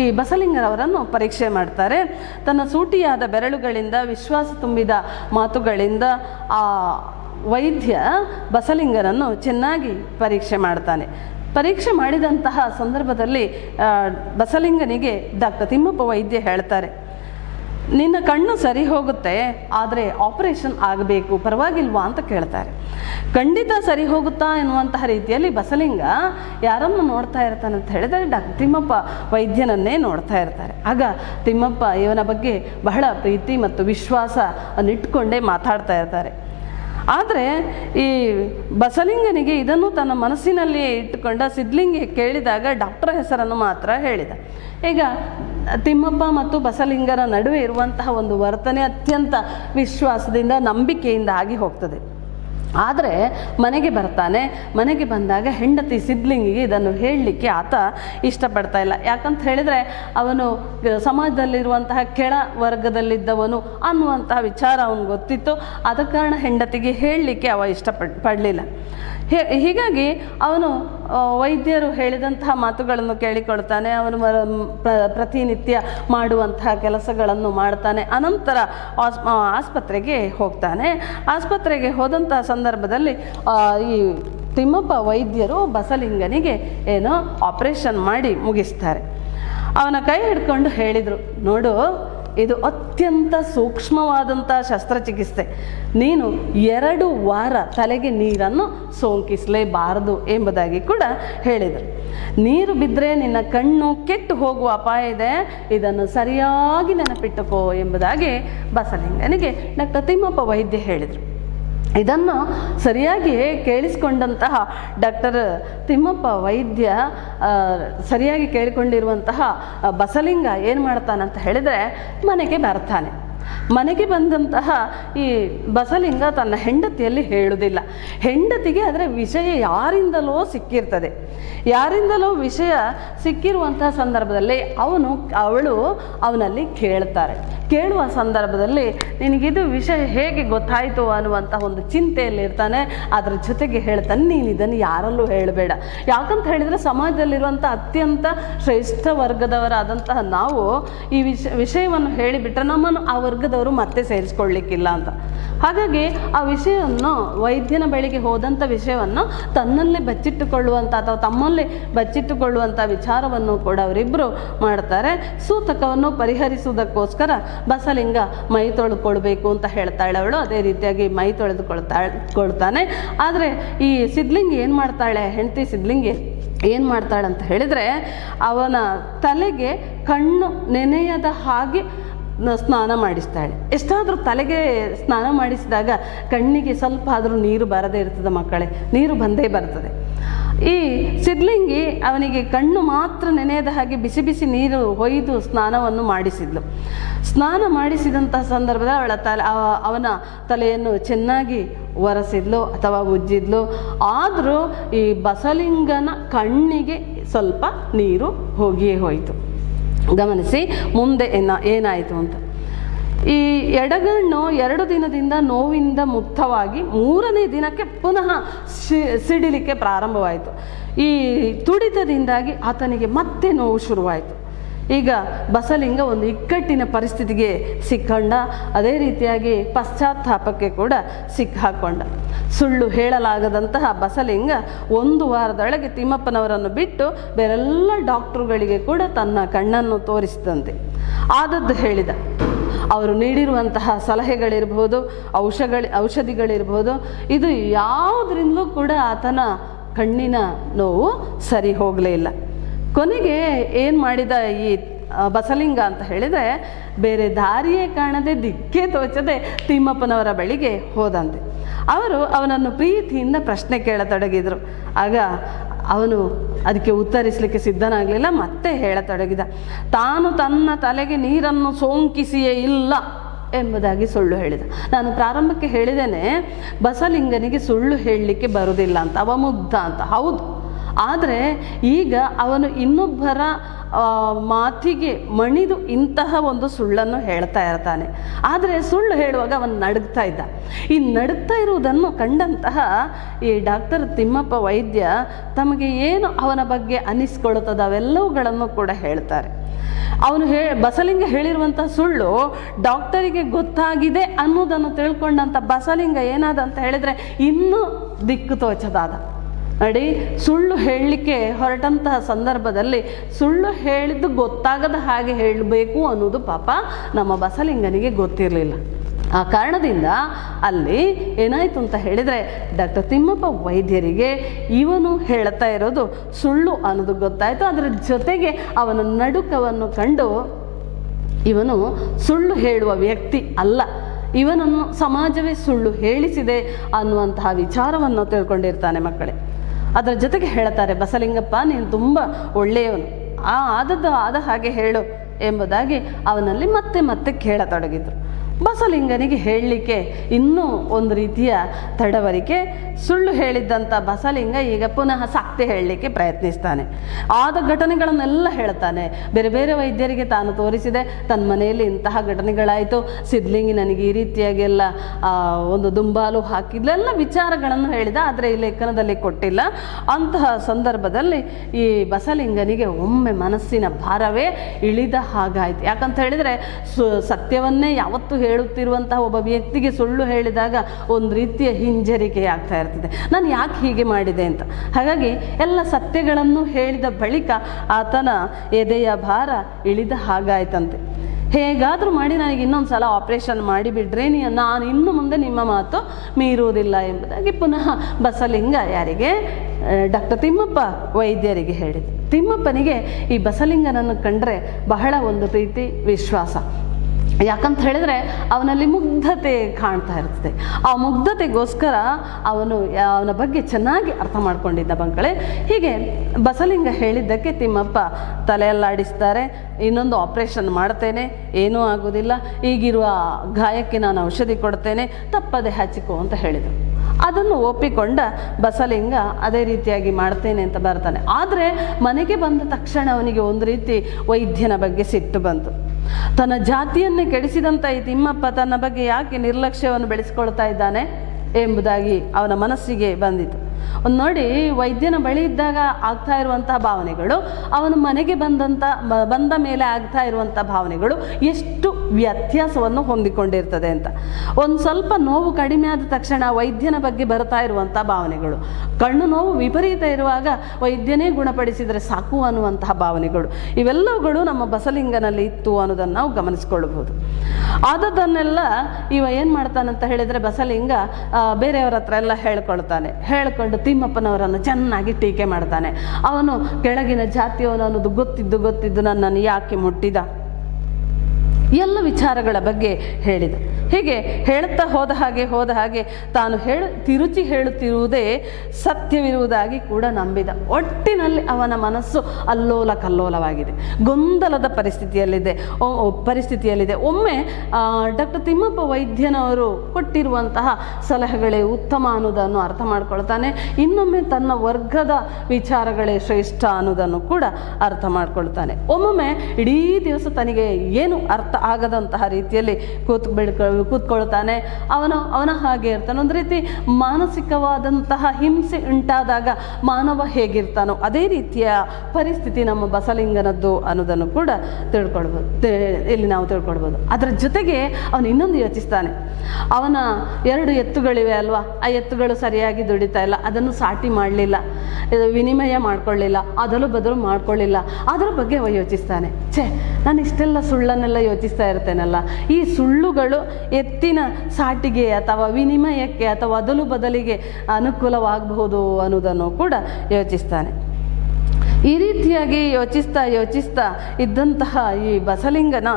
ಈ ಬಸಲಿಂಗರವರನ್ನು ಪರೀಕ್ಷೆ ಮಾಡ್ತಾರೆ. ತನ್ನ ಸೂಟಿಯಾದ ಬೆರಳುಗಳಿಂದ, ವಿಶ್ವಾಸ ತುಂಬಿದ ಮಾತುಗಳಿಂದ, ಆ ವೈದ್ಯ ಬಸಲಿಂಗನನ್ನು ಚೆನ್ನಾಗಿ ಪರೀಕ್ಷೆ ಮಾಡ್ತಾನೆ. ಪರೀಕ್ಷೆ ಮಾಡಿದಂತಹ ಸಂದರ್ಭದಲ್ಲಿ ಬಸಲಿಂಗನಿಗೆ ಡಾಕ್ಟರ್ ತಿಮ್ಮಪ್ಪ ವೈದ್ಯ ಹೇಳ್ತಾರೆ, ನಿನ್ನ ಕಣ್ಣು ಸರಿ ಹೋಗುತ್ತೆ, ಆದರೆ ಆಪರೇಷನ್ ಆಗಬೇಕು, ಪರವಾಗಿಲ್ವಾ ಅಂತ ಕೇಳ್ತಾರೆ. ಖಂಡಿತ ಸರಿ ಹೋಗುತ್ತಾ ಎನ್ನುವಂತಹ ರೀತಿಯಲ್ಲಿ ಬಸಲಿಂಗ ಯಾರನ್ನು ನೋಡ್ತಾ ಇರ್ತಾನೆ ಅಂತ ಹೇಳಿದರೆ ಡಾಕ್ಟರ್ ತಿಮ್ಮಪ್ಪ ವೈದ್ಯನನ್ನೇ ನೋಡ್ತಾ ಇರ್ತಾರೆ. ಆಗ ತಿಮ್ಮಪ್ಪ ಇವನ ಬಗ್ಗೆ ಬಹಳ ಪ್ರೀತಿ ಮತ್ತು ವಿಶ್ವಾಸವನ್ನಿಟ್ಕೊಂಡೇ ಮಾತಾಡ್ತಾ ಇರ್ತಾರೆ. ಆದರೆ ಈ ಬಸಲಿಂಗನಿಗೆ ಇದನ್ನು ತನ್ನ ಮನಸ್ಸಿನಲ್ಲಿ ಇಟ್ಟುಕೊಂಡ ಸಿದ್ಲಿಂಗಿ ಕೇಳಿದಾಗ ಡಾಕ್ಟರ್ ಹೆಸರನ್ನು ಮಾತ್ರ ಹೇಳಿದ. ಈಗ ತಿಮ್ಮಪ್ಪ ಮತ್ತು ಬಸಲಿಂಗನ ನಡುವೆ ಇರುವಂತಹ ಒಂದು ವರ್ತನೆ ಅತ್ಯಂತ ವಿಶ್ವಾಸದಿಂದ ನಂಬಿಕೆಯಿಂದ ಆಗಿ ಹೋಗ್ತದೆ. ಆದರೆ ಮನೆಗೆ ಬರ್ತಾನೆ. ಮನೆಗೆ ಬಂದಾಗ ಹೆಂಡತಿ ಸಿದ್ಲಿಂಗಿಗೆ ಇದನ್ನು ಹೇಳಲಿಕ್ಕೆ ಆತ ಇಷ್ಟಪಡ್ತಾ ಇಲ್ಲ. ಯಾಕಂತ ಹೇಳಿದರೆ ಅವನು ಸಮಾಜದಲ್ಲಿರುವಂತಹ ಕೆಳ ವರ್ಗದಲ್ಲಿದ್ದವನು ಅನ್ನುವಂತಹ ವಿಚಾರ ಅವನಿಗೆ ಗೊತ್ತಿತ್ತು. ಆದ ಕಾರಣ ಹೆಂಡತಿಗೆ ಹೇಳಲಿಕ್ಕೆ ಅವ ಇಷ್ಟಪಡಲಿಲ್ಲ. ಹೀಗಾಗಿ ಅವನು ವೈದ್ಯರು ಹೇಳಿದಂತಹ ಮಾತುಗಳನ್ನು ಕೇಳಿಕೊಳ್ತಾನೆ. ಅವನು ಪ್ರತಿನಿತ್ಯ ಮಾಡುವಂತಹ ಕೆಲಸಗಳನ್ನು ಮಾಡ್ತಾನೆ. ಅನಂತರ ಆಸ್ಪತ್ರೆಗೆ ಹೋಗ್ತಾನೆ. ಆಸ್ಪತ್ರೆಗೆ ಹೋದಂತಹ ಸಂದರ್ಭದಲ್ಲಿ ಈ ತಿಮ್ಮಪ್ಪ ವೈದ್ಯರು ಬಸಲಿಂಗನಿಗೆ ಏನೋ ಆಪರೇಷನ್ ಮಾಡಿ ಮುಗಿಸ್ತಾರೆ. ಅವನ ಕೈ ಹಿಡ್ಕೊಂಡು ಹೇಳಿದರು, ನೋಡು, ಇದು ಅತ್ಯಂತ ಸೂಕ್ಷ್ಮವಾದಂಥ ಶಸ್ತ್ರಚಿಕಿತ್ಸೆ. ನೀನು 2 ವಾರ ತಲೆಗೆ ನೀರನ್ನು ಸೋಂಕಿಸಲೇಬಾರದು ಎಂಬುದಾಗಿ ಕೂಡ ಹೇಳಿದರು. ನೀರು ಬಿದ್ದರೆ ನಿನ್ನ ಕಣ್ಣು ಕೆಟ್ಟು ಹೋಗುವ ಅಪಾಯ ಇದೆ, ಇದನ್ನು ಸರಿಯಾಗಿ ನೆನಪಿಟ್ಟುಕೋ ಎಂಬುದಾಗಿ ಬಸಲಿಂಗನಿಗೆ ಡಾಕ್ಟರ್ ತಿಮ್ಮಪ್ಪ ವೈದ್ಯ ಹೇಳಿದರು. ಇದನ್ನು ಸರಿಯಾಗಿ ಕೇಳಿಸಿಕೊಂಡಂತಹ ಡಾಕ್ಟರ್ ತಿಮ್ಮಪ್ಪ ವೈದ್ಯ ಸರಿಯಾಗಿ ಕೇಳಿಕೊಂಡಿರುವಂತಹ ಬಸಲಿಂಗ ಏನು ಮಾಡ್ತಾನಂತ ಹೇಳಿದರೆ ಮನೆಗೆ ಬರ್ತಾನೆ. ಮನೆಗೆ ಬಂದಂತಹ ಈ ಬಸಲಿಂಗ ತನ್ನ ಹೆಂಡತಿಯಲ್ಲಿ ಹೇಳುವುದಿಲ್ಲ. ಹೆಂಡತಿಗೆ ಅದರ ವಿಷಯ ಯಾರಿಂದಲೋ ಸಿಕ್ಕಿರ್ತದೆ. ಯಾರಿಂದಲೋ ವಿಷಯ ಸಿಕ್ಕಿರುವಂತಹ ಸಂದರ್ಭದಲ್ಲಿ ಅವಳು ಅವನಲ್ಲಿ ಕೇಳ್ತಾರೆ. ಕೇಳುವ ಸಂದರ್ಭದಲ್ಲಿ ನಿನಗಿದು ವಿಷಯ ಹೇಗೆ ಗೊತ್ತಾಯಿತು ಅನ್ನುವಂಥ ಒಂದು ಚಿಂತೆಯಲ್ಲಿ ಇರ್ತಾನೆ. ಅದರ ಜೊತೆಗೆ ಹೇಳ್ತಾನೆ, ನೀನು ಇದನ್ನು ಯಾರಲ್ಲೂ ಹೇಳಬೇಡ. ಯಾಕಂತ ಹೇಳಿದರೆ ಸಮಾಜದಲ್ಲಿರುವಂಥ ಅತ್ಯಂತ ಶ್ರೇಷ್ಠ ವರ್ಗದವರಾದಂತಹ ನಾವು ಈ ವಿಷಯವನ್ನು ಹೇಳಿಬಿಟ್ರೆ ನಮ್ಮನ್ನು ಆ ವರ್ಗದವರು ಮತ್ತೆ ಸೇರಿಸ್ಕೊಳ್ಳಿಕ್ಕಿಲ್ಲ ಅಂತ. ಹಾಗಾಗಿ ಆ ವಿಷಯವನ್ನು ವೈದ್ಯನ ಬಳಿಗೆ ಹೋದಂಥ ವಿಷಯವನ್ನು ತನ್ನಲ್ಲೇ ಬಚ್ಚಿಟ್ಟುಕೊಳ್ಳುವಂಥ ಅಥವಾ ತಮ್ಮಲ್ಲೇ ಬಚ್ಚಿಟ್ಟುಕೊಳ್ಳುವಂಥ ವಿಚಾರವನ್ನು ಕೂಡ ಅವರಿಬ್ಬರು ಮಾಡ್ತಾರೆ. ಸೂತಕವನ್ನು ಪರಿಹರಿಸುವುದಕ್ಕೋಸ್ಕರ ಬಸಲಿಂಗ ಮೈ ತೊಳೆದುಕೊಳ್ಬೇಕು ಅಂತ ಹೇಳ್ತಾಳೆ ಅವಳು. ಅದೇ ರೀತಿಯಾಗಿ ಮೈ ತೊಳೆದುಕೊಳ್ತಾನೆ. ಆದರೆ ಈ ಸಿದ್ಲಿಂಗಿ ಏನು ಮಾಡ್ತಾಳೆ, ಹೆಂಡತಿ ಸಿದ್ಲಿಂಗಿ ಏನು ಮಾಡ್ತಾಳೆ ಅಂತ ಹೇಳಿದರೆ ಅವನ ತಲೆಗೆ ಕಣ್ಣು ನೆನೆಯದ ಹಾಗೆ ಸ್ನಾನ ಮಾಡಿಸ್ತಾಳೆ. ಎಷ್ಟಾದರೂ ತಲೆಗೆ ಸ್ನಾನ ಮಾಡಿಸಿದಾಗ ಕಣ್ಣಿಗೆ ಸ್ವಲ್ಪ ಆದರೂ ನೀರು ಬರದೇ ಇರ್ತದೆ ಮಕ್ಕಳೇ, ನೀರು ಬಂದೇ ಬರ್ತದೆ. ಈ ಸಿದ್ಲಿಂಗಿ ಅವನಿಗೆ ಕಣ್ಣು ಮಾತ್ರ ನೆನೆಯದ ಹಾಗೆ ಬಿಸಿ ಬಿಸಿ ನೀರು ಹೊಯ್ದು ಸ್ನಾನವನ್ನು ಮಾಡಿಸಿದ್ಲು. ಸ್ನಾನ ಮಾಡಿಸಿದಂಥ ಸಂದರ್ಭದಲ್ಲಿ ಅವನ ತಲೆಯನ್ನು ಚೆನ್ನಾಗಿ ಒರೆಸಿದ್ಲು ಅಥವಾ ಉಜ್ಜಿದ್ಲು. ಆದರೂ ಈ ಬಸಲಿಂಗನ ಕಣ್ಣಿಗೆ ಸ್ವಲ್ಪ ನೀರು ಹೋಗಿಯೇ ಹೋಯಿತು. ಗಮನಿಸಿ ಮುಂದೆ ಏನಾಯಿತು ಅಂತ. ಈ ಎಡಗಣ್ಣು 2 ದಿನದಿಂದ ನೋವಿಂದ ಮುಕ್ತವಾಗಿ 3ನೇ ದಿನಕ್ಕೆ ಪುನಃ ಸಿಡಿಲಿಕ್ಕೆ ಪ್ರಾರಂಭವಾಯಿತು. ಈ ತುಡಿತದಿಂದಾಗಿ ಆತನಿಗೆ ಮತ್ತೆ ನೋವು ಶುರುವಾಯಿತು. ಈಗ ಬಸಲಿಂಗ ಒಂದು ಇಕ್ಕಟ್ಟಿನ ಪರಿಸ್ಥಿತಿಗೆ ಸಿಕ್ಕೊಂಡ. ಅದೇ ರೀತಿಯಾಗಿ ಪಶ್ಚಾತ್ತಾಪಕ್ಕೆ ಕೂಡ ಸಿಕ್ಕಾಕೊಂಡ. ಸುಳ್ಳು ಹೇಳಲಾಗದಂತಹ ಬಸಲಿಂಗ 1 ವಾರದೊಳಗೆ ತಿಮ್ಮಪ್ಪನವರನ್ನು ಬಿಟ್ಟು ಬೇರೆಲ್ಲ ಡಾಕ್ಟ್ರುಗಳಿಗೆ ಕೂಡ ತನ್ನ ಕಣ್ಣನ್ನು ತೋರಿಸಿದಂತೆ ಆದದ್ದು ಹೇಳಿದ. ಅವರು ನೀಡಿರುವಂತಹ ಸಲಹೆಗಳಿರ್ಬೋದು, ಔಷಧಿಗಳಿರ್ಬೋದು, ಇದು ಯಾವುದರಿಂದಲೂ ಕೂಡ ಆತನ ಕಣ್ಣಿನ ನೋವು ಸರಿ ಹೋಗಲೇ ಇಲ್ಲ. ಕೊನೆಗೆ ಏನು ಮಾಡಿದ ಈ ಬಸಲಿಂಗ ಅಂತ ಹೇಳಿದರೆ ಬೇರೆ ದಾರಿಯೇ ಕಾಣದೆ ದಿಕ್ಕೇ ತೋಚದೆ ತಿಮ್ಮಪ್ಪನವರ ಬಳಿಗೆ ಹೋದಂತೆ. ಅವರು ಅವನನ್ನು ಪ್ರೀತಿಯಿಂದ ಪ್ರಶ್ನೆ ಕೇಳತೊಡಗಿದರು. ಆಗ ಅವನು ಅದಕ್ಕೆ ಉತ್ತರಿಸಲಿಕ್ಕೆ ಸಿದ್ಧನಾಗಲಿಲ್ಲ. ಮತ್ತೆ ಹೇಳತೊಡಗಿದ, ತಾನು ತನ್ನ ತಲೆಗೆ ನೀರನ್ನು ಸೋಂಕಿಸಿಯೇ ಇಲ್ಲ ಎಂಬುದಾಗಿ ಸುಳ್ಳು ಹೇಳಿದ. ನಾನು ಪ್ರಾರಂಭಕ್ಕೆ ಹೇಳಿದ್ದೇನೆ, ಬಸಲಿಂಗನಿಗೆ ಸುಳ್ಳು ಹೇಳಲಿಕ್ಕೆ ಬರುವುದಿಲ್ಲ ಅಂತ, ಅವ ಮುಗ್ಧ ಅಂತ. ಹೌದು, ಆದರೆ ಈಗ ಅವನು ಇನ್ನೊಬ್ಬರ ಮಾತಿಗೆ ಮಣಿದು ಇಂತಹ ಒಂದು ಸುಳ್ಳನ್ನು ಹೇಳ್ತಾ ಇರ್ತಾನೆ. ಆದರೆ ಸುಳ್ಳು ಹೇಳುವಾಗ ಅವನು ನಡುಗ್ತಾ ಇದ್ದ. ಈ ನಡುಗ್ತಾ ಇರುವುದನ್ನು ಕಂಡಂತಹ ಈ ಡಾಕ್ಟರ್ ತಿಮ್ಮಪ್ಪ ವೈದ್ಯ ತಮಗೆ ಏನು ಅವನ ಬಗ್ಗೆ ಅನ್ನಿಸ್ಕೊಳ್ಳುತ್ತದೆ ಅವೆಲ್ಲವುಗಳನ್ನು ಕೂಡ ಹೇಳ್ತಾರೆ. ಅವನು ಬಸಲಿಂಗ ಹೇಳಿರುವಂಥ ಸುಳ್ಳು ಡಾಕ್ಟರಿಗೆ ಗೊತ್ತಾಗಿದೆ ಅನ್ನೋದನ್ನು ತಿಳ್ಕೊಂಡಂಥ ಬಸಲಿಂಗ ಏನಾದ ಅಂತ ಹೇಳಿದರೆ ಇನ್ನೂ ದಿಕ್ಕು ತೋಚದಾದ. ನೋಡಿ, ಸುಳ್ಳು ಹೇಳಲಿಕ್ಕೆ ಹೊರಟಂತಹ ಸಂದರ್ಭದಲ್ಲಿ ಸುಳ್ಳು ಹೇಳಿದ್ದು ಗೊತ್ತಾಗದ ಹಾಗೆ ಹೇಳಬೇಕು ಅನ್ನೋದು ಪಾಪ ನಮ್ಮ ಬಸಲಿಂಗನಿಗೆ ಗೊತ್ತಿರಲಿಲ್ಲ. ಆ ಕಾರಣದಿಂದ ಅಲ್ಲಿ ಏನಾಯಿತು ಅಂತ ಹೇಳಿದರೆ ಡಾಕ್ಟರ್ ತಿಮ್ಮಪ್ಪ ವೈದ್ಯರಿಗೆ ಇವನು ಹೇಳ್ತಾ ಇರೋದು ಸುಳ್ಳು ಅನ್ನೋದು ಗೊತ್ತಾಯಿತು. ಅದರ ಜೊತೆಗೆ ಅವನ ನಡುಕವನ್ನು ಕಂಡು ಇವನು ಸುಳ್ಳು ಹೇಳುವ ವ್ಯಕ್ತಿ ಅಲ್ಲ, ಇವನನ್ನು ಸಮಾಜವೇ ಸುಳ್ಳು ಹೇಳಿಸಿದೆ ಅನ್ನುವಂತಹ ವಿಚಾರವನ್ನು ತಿಳ್ಕೊಂಡಿರ್ತಾನೆ ಮಕ್ಕಳೇ. ಅದರ ಜೊತೆಗೆ ಹೇಳ್ತಾರೆ, ಬಸಲಿಂಗಪ್ಪ ನೀನು ತುಂಬ ಒಳ್ಳೆಯವನು, ಆದ ಹಾಗೆ ಹೇಳು ಎಂಬುದಾಗಿ ಅವನಲ್ಲಿ ಮತ್ತೆ ಮತ್ತೆ ಕೇಳತೊಡಗಿದ್ರು. ಬಸಲಿಂಗನಿಗೆ ಹೇಳಲಿಕ್ಕೆ ಇನ್ನೂ ಒಂದು ರೀತಿಯ ತಡವರಿಕೆ. ಸುಳ್ಳು ಹೇಳಿದ್ದಂಥ ಬಸಲಿಂಗ ಈಗ ಪುನಃ ಸತ್ಯ ಹೇಳಲಿಕ್ಕೆ ಪ್ರಯತ್ನಿಸ್ತಾನೆ. ಆದ ಘಟನೆಗಳನ್ನೆಲ್ಲ ಹೇಳ್ತಾನೆ. ಬೇರೆ ಬೇರೆ ವೈದ್ಯರಿಗೆ ತಾನು ತೋರಿಸಿದೆ, ತನ್ನ ಮನೆಯಲ್ಲಿ ಇಂತಹ ಘಟನೆಗಳಾಯಿತು, ಸಿದ್ಲಿಂಗಿ ನನಗೆ ಈ ರೀತಿಯಾಗೆಲ್ಲ ಒಂದು ದುಂಬಾಲು ಹಾಕಿದ್ಲೆಲ್ಲ ವಿಚಾರಗಳನ್ನು ಹೇಳಿದ. ಆದರೆ ಈ ಲೇಖನದಲ್ಲಿ ಕೊಟ್ಟಿಲ್ಲ. ಅಂತಹ ಸಂದರ್ಭದಲ್ಲಿ ಈ ಬಸಲಿಂಗನಿಗೆ ಒಮ್ಮೆ ಮನಸ್ಸಿನ ಭಾರವೇ ಇಳಿದ ಹಾಗಾಯಿತು. ಯಾಕಂತ ಹೇಳಿದರೆ ಸತ್ಯವನ್ನೇ ಯಾವತ್ತೂ ಹೇಳುತ್ತಿರುವಂತಹ ಒಬ್ಬ ವ್ಯಕ್ತಿಗೆ ಸುಳ್ಳು ಹೇಳಿದಾಗ ಒಂದು ರೀತಿಯ ಹಿಂಜರಿಕೆ ಆಗ್ತಾ ಇರ್ತದೆ, ನಾನು ಯಾಕೆ ಹೀಗೆ ಮಾಡಿದೆ ಅಂತ. ಹಾಗಾಗಿ ಎಲ್ಲ ಸತ್ಯಗಳನ್ನು ಹೇಳಿದ ಬಳಿಕ ಆತನ ಎದೆಯ ಭಾರ ಇಳಿದ ಹಾಗಾಯ್ತಂತೆ. ಹೇಗಾದರೂ ಮಾಡಿ ನನಗೆ ಇನ್ನೊಂದು ಸಲ ಆಪರೇಷನ್ ಮಾಡಿಬಿಡ್ರೆ ನಾನು ಇನ್ನು ಮುಂದೆ ನಿಮ್ಮ ಮಾತು ಮೀರುವುದಿಲ್ಲ ಎಂಬುದಾಗಿ ಪುನಃ ಬಸಲಿಂಗ ಯಾರಿಗೆ, ಡಾಕ್ಟರ್ ತಿಮ್ಮಪ್ಪ ವೈದ್ಯರಿಗೆ ಹೇಳಿದ. ತಿಮ್ಮಪ್ಪನಿಗೆ ಈ ಬಸಲಿಂಗನನ್ನು ಕಂಡ್ರೆ ಬಹಳ ಒಂದು ಪ್ರೀತಿ ವಿಶ್ವಾಸ. ಯಾಕಂತ ಹೇಳಿದರೆ ಅವನಲ್ಲಿ ಮುಗ್ಧತೆ ಕಾಣ್ತಾ ಇರ್ತದೆ. ಆ ಮುಗ್ಧತೆಗೋಸ್ಕರ ಅವನ ಬಗ್ಗೆ ಚೆನ್ನಾಗಿ ಅರ್ಥ ಮಾಡ್ಕೊಂಡಿದ್ದ ಮಕ್ಕಳೇ. ಹೀಗೆ ಬಸಲಿಂಗ ಹೇಳಿದ್ದಕ್ಕೆ ತಿಮ್ಮಪ್ಪ ತಲೆಯಲ್ಲಾಡಿಸ್ತಾರೆ. ಇನ್ನೊಂದು ಆಪರೇಷನ್ ಮಾಡ್ತೇನೆ, ಏನೂ ಆಗೋದಿಲ್ಲ, ಈಗಿರುವ ಗಾಯಕ್ಕೆ ನಾನು ಔಷಧಿ ಕೊಡ್ತೇನೆ, ತಪ್ಪದೆ ಹಚ್ಚಿಕೋ ಅಂತ ಹೇಳಿದರು. ಅದನ್ನು ಒಪ್ಪಿಕೊಂಡ ಬಸಲಿಂಗ ಅದೇ ರೀತಿಯಾಗಿ ಮಾಡ್ತೇನೆ ಅಂತ ಬರ್ತಾನೆ. ಆದರೆ ಮನೆಗೆ ಬಂದ ತಕ್ಷಣ ಅವನಿಗೆ ಒಂದು ರೀತಿ ವೈದ್ಯನ ಬಗ್ಗೆ ಸಿಟ್ಟು ಬಂತು. ತನ್ನ ಜಾತಿಯನ್ನೇ ಕೆಡಿಸಿದಂಥ ಈ ತಿಮ್ಮಪ್ಪ ತನ್ನ ಬಗ್ಗೆ ಯಾಕೆ ನಿರ್ಲಕ್ಷ್ಯವನ್ನು ಬೆಳೆಸ್ಕೊಳ್ತಾ ಇದ್ದಾನೆ ಎಂಬುದಾಗಿ ಅವನ ಮನಸ್ಸಿಗೆ ಬಂದಿತು. ಒಂದು ನೋಡಿ, ವೈದ್ಯನ ಬಳಿ ಇದ್ದಾಗ ಆಗ್ತಾ ಇರುವಂತಹ ಭಾವನೆಗಳು ಅವನ ಮನೆಗೆ ಬಂದ ಮೇಲೆ ಆಗ್ತಾ ಇರುವಂಥ ಭಾವನೆಗಳು ಎಷ್ಟು ವ್ಯತ್ಯಾಸವನ್ನು ಹೊಂದಿಕೊಂಡಿರ್ತದೆ ಅಂತ. ಒಂದು ಸ್ವಲ್ಪ ನೋವು ಕಡಿಮೆ ಆದ ತಕ್ಷಣ ವೈದ್ಯನ ಬಗ್ಗೆ ಬರ್ತಾ ಇರುವಂಥ ಭಾವನೆಗಳು, ಕಣ್ಣು ನೋವು ವಿಪರೀತ ಇರುವಾಗ ವೈದ್ಯನೇ ಗುಣಪಡಿಸಿದರೆ ಸಾಕು ಅನ್ನುವಂತಹ ಭಾವನೆಗಳು, ಇವೆಲ್ಲವುಗಳು ನಮ್ಮ ಬಸಲಿಂಗನಲ್ಲಿ ಇತ್ತು ಅನ್ನೋದನ್ನು ನಾವು ಗಮನಿಸ್ಕೊಳ್ಬಹುದು. ಆದದ್ದನ್ನೆಲ್ಲ ಇವ ಏನು ಮಾಡ್ತಾನಂತ ಹೇಳಿದರೆ ಬಸಲಿಂಗ ಬೇರೆಯವರ ಹತ್ರ ಎಲ್ಲ ಹೇಳ್ಕೊಂಡು ತಿಮ್ಮಪ್ಪನವರನ್ನು ಚೆನ್ನಾಗಿ ಟೀಕೆ ಮಾಡ್ತಾನೆ. ಅವನು ಕೆಳಗಿನ ಜಾತಿಯವನು ಅನ್ನೋದು ಗೊತ್ತಿದ್ದು ನನ್ನನ್ನು ಯಾಕೆ ಮುಟ್ಟಿದ, ಎಲ್ಲ ವಿಚಾರಗಳ ಬಗ್ಗೆ ಹೇಳಿದ. ಹೀಗೆ ಹೇಳುತ್ತಾ ಹೋದ ಹಾಗೆ ತಾನು ತಿರುಚಿ ಹೇಳುತ್ತಿರುವುದೇ ಸತ್ಯವಿರುವುದಾಗಿ ಕೂಡ ನಂಬಿದ. ಒಟ್ಟಿನಲ್ಲಿ ಅವನ ಮನಸ್ಸು ಅಲ್ಲೋಲ ಕಲ್ಲೋಲವಾಗಿದೆ, ಗೊಂದಲದ ಪರಿಸ್ಥಿತಿಯಲ್ಲಿದೆ. ಒಮ್ಮೆ ಡಾಕ್ಟರ್ ತಿಮ್ಮಪ್ಪ ವೈದ್ಯನವರು ಕೊಟ್ಟಿರುವಂತಹ ಸಲಹೆಗಳೇ ಉತ್ತಮ ಅನ್ನೋದನ್ನು ಅರ್ಥ ಮಾಡ್ಕೊಳ್ತಾನೆ. ಇನ್ನೊಮ್ಮೆ ತನ್ನ ವರ್ಗದ ವಿಚಾರಗಳೇ ಶ್ರೇಷ್ಠ ಅನ್ನೋದನ್ನು ಕೂಡ ಅರ್ಥ ಮಾಡ್ಕೊಳ್ತಾನೆ. ಒಮ್ಮೊಮ್ಮೆ ಇಡೀ ದಿವಸ ತನಗೆ ಏನು ಅರ್ಥ ಆಗದಂತಹ ರೀತಿಯಲ್ಲಿ ಕೂತ್ಕೊಳ್ತಾನೆ. ಅವನ ಹಾಗೆ ಇರ್ತಾನೆ. ಒಂದು ರೀತಿ ಮಾನಸಿಕವಾದಂತಹ ಹಿಂಸೆ ಉಂಟಾದಾಗ ಮಾನವ ಹೇಗಿರ್ತಾನೋ ಅದೇ ರೀತಿಯ ಪರಿಸ್ಥಿತಿ ನಮ್ಮ ಬಸಲಿಂಗನದ್ದು ಅನ್ನೋದನ್ನು ಕೂಡ ಇಲ್ಲಿ ನಾವು ತಿಳ್ಕೊಳ್ಬೋದು. ಅದರ ಜೊತೆಗೆ ಅವನು ಇನ್ನೊಂದು ಯೋಚಿಸ್ತಾನೆ. ಅವನ 2 ಎತ್ತುಗಳಿವೆ ಅಲ್ವಾ, ಆ ಎತ್ತುಗಳು ಸರಿಯಾಗಿ ದುಡಿತಾ ಇಲ್ಲ, ಅದನ್ನು ಸಾಟಿ ಮಾಡಲಿಲ್ಲ, ವಿನಿಮಯ ಮಾಡ್ಕೊಳ್ಳಿಲ್ಲ, ಅದಲು ಬದಲು ಮಾಡ್ಕೊಳ್ಳಿಲ್ಲ. ಅದರ ಬಗ್ಗೆ ಅವ ಯೋಚಿಸ್ತಾನೆ. ನಾನು ಇಷ್ಟೆಲ್ಲ ಸುಳ್ಳನ್ನೆಲ್ಲ ಯೋಚಿಸ್ತಾ ಇರ್ತೇನಲ್ಲ, ಈ ಸುಳ್ಳುಗಳು ಎತ್ತಿನ ಸಾಟಿಗೆ ಅಥವಾ ವಿನಿಮಯಕ್ಕೆ ಅಥವಾ ಅದಲು ಬದಲಿಗೆ ಅನುಕೂಲವಾಗಬಹುದು ಅನ್ನೋದನ್ನು ಕೂಡ ಯೋಚಿಸ್ತಾನೆ. ಈ ರೀತಿಯಾಗಿ ಯೋಚಿಸ್ತಾ ಇದ್ದಂತಹ ಈ ಬಸಲಿಂಗನ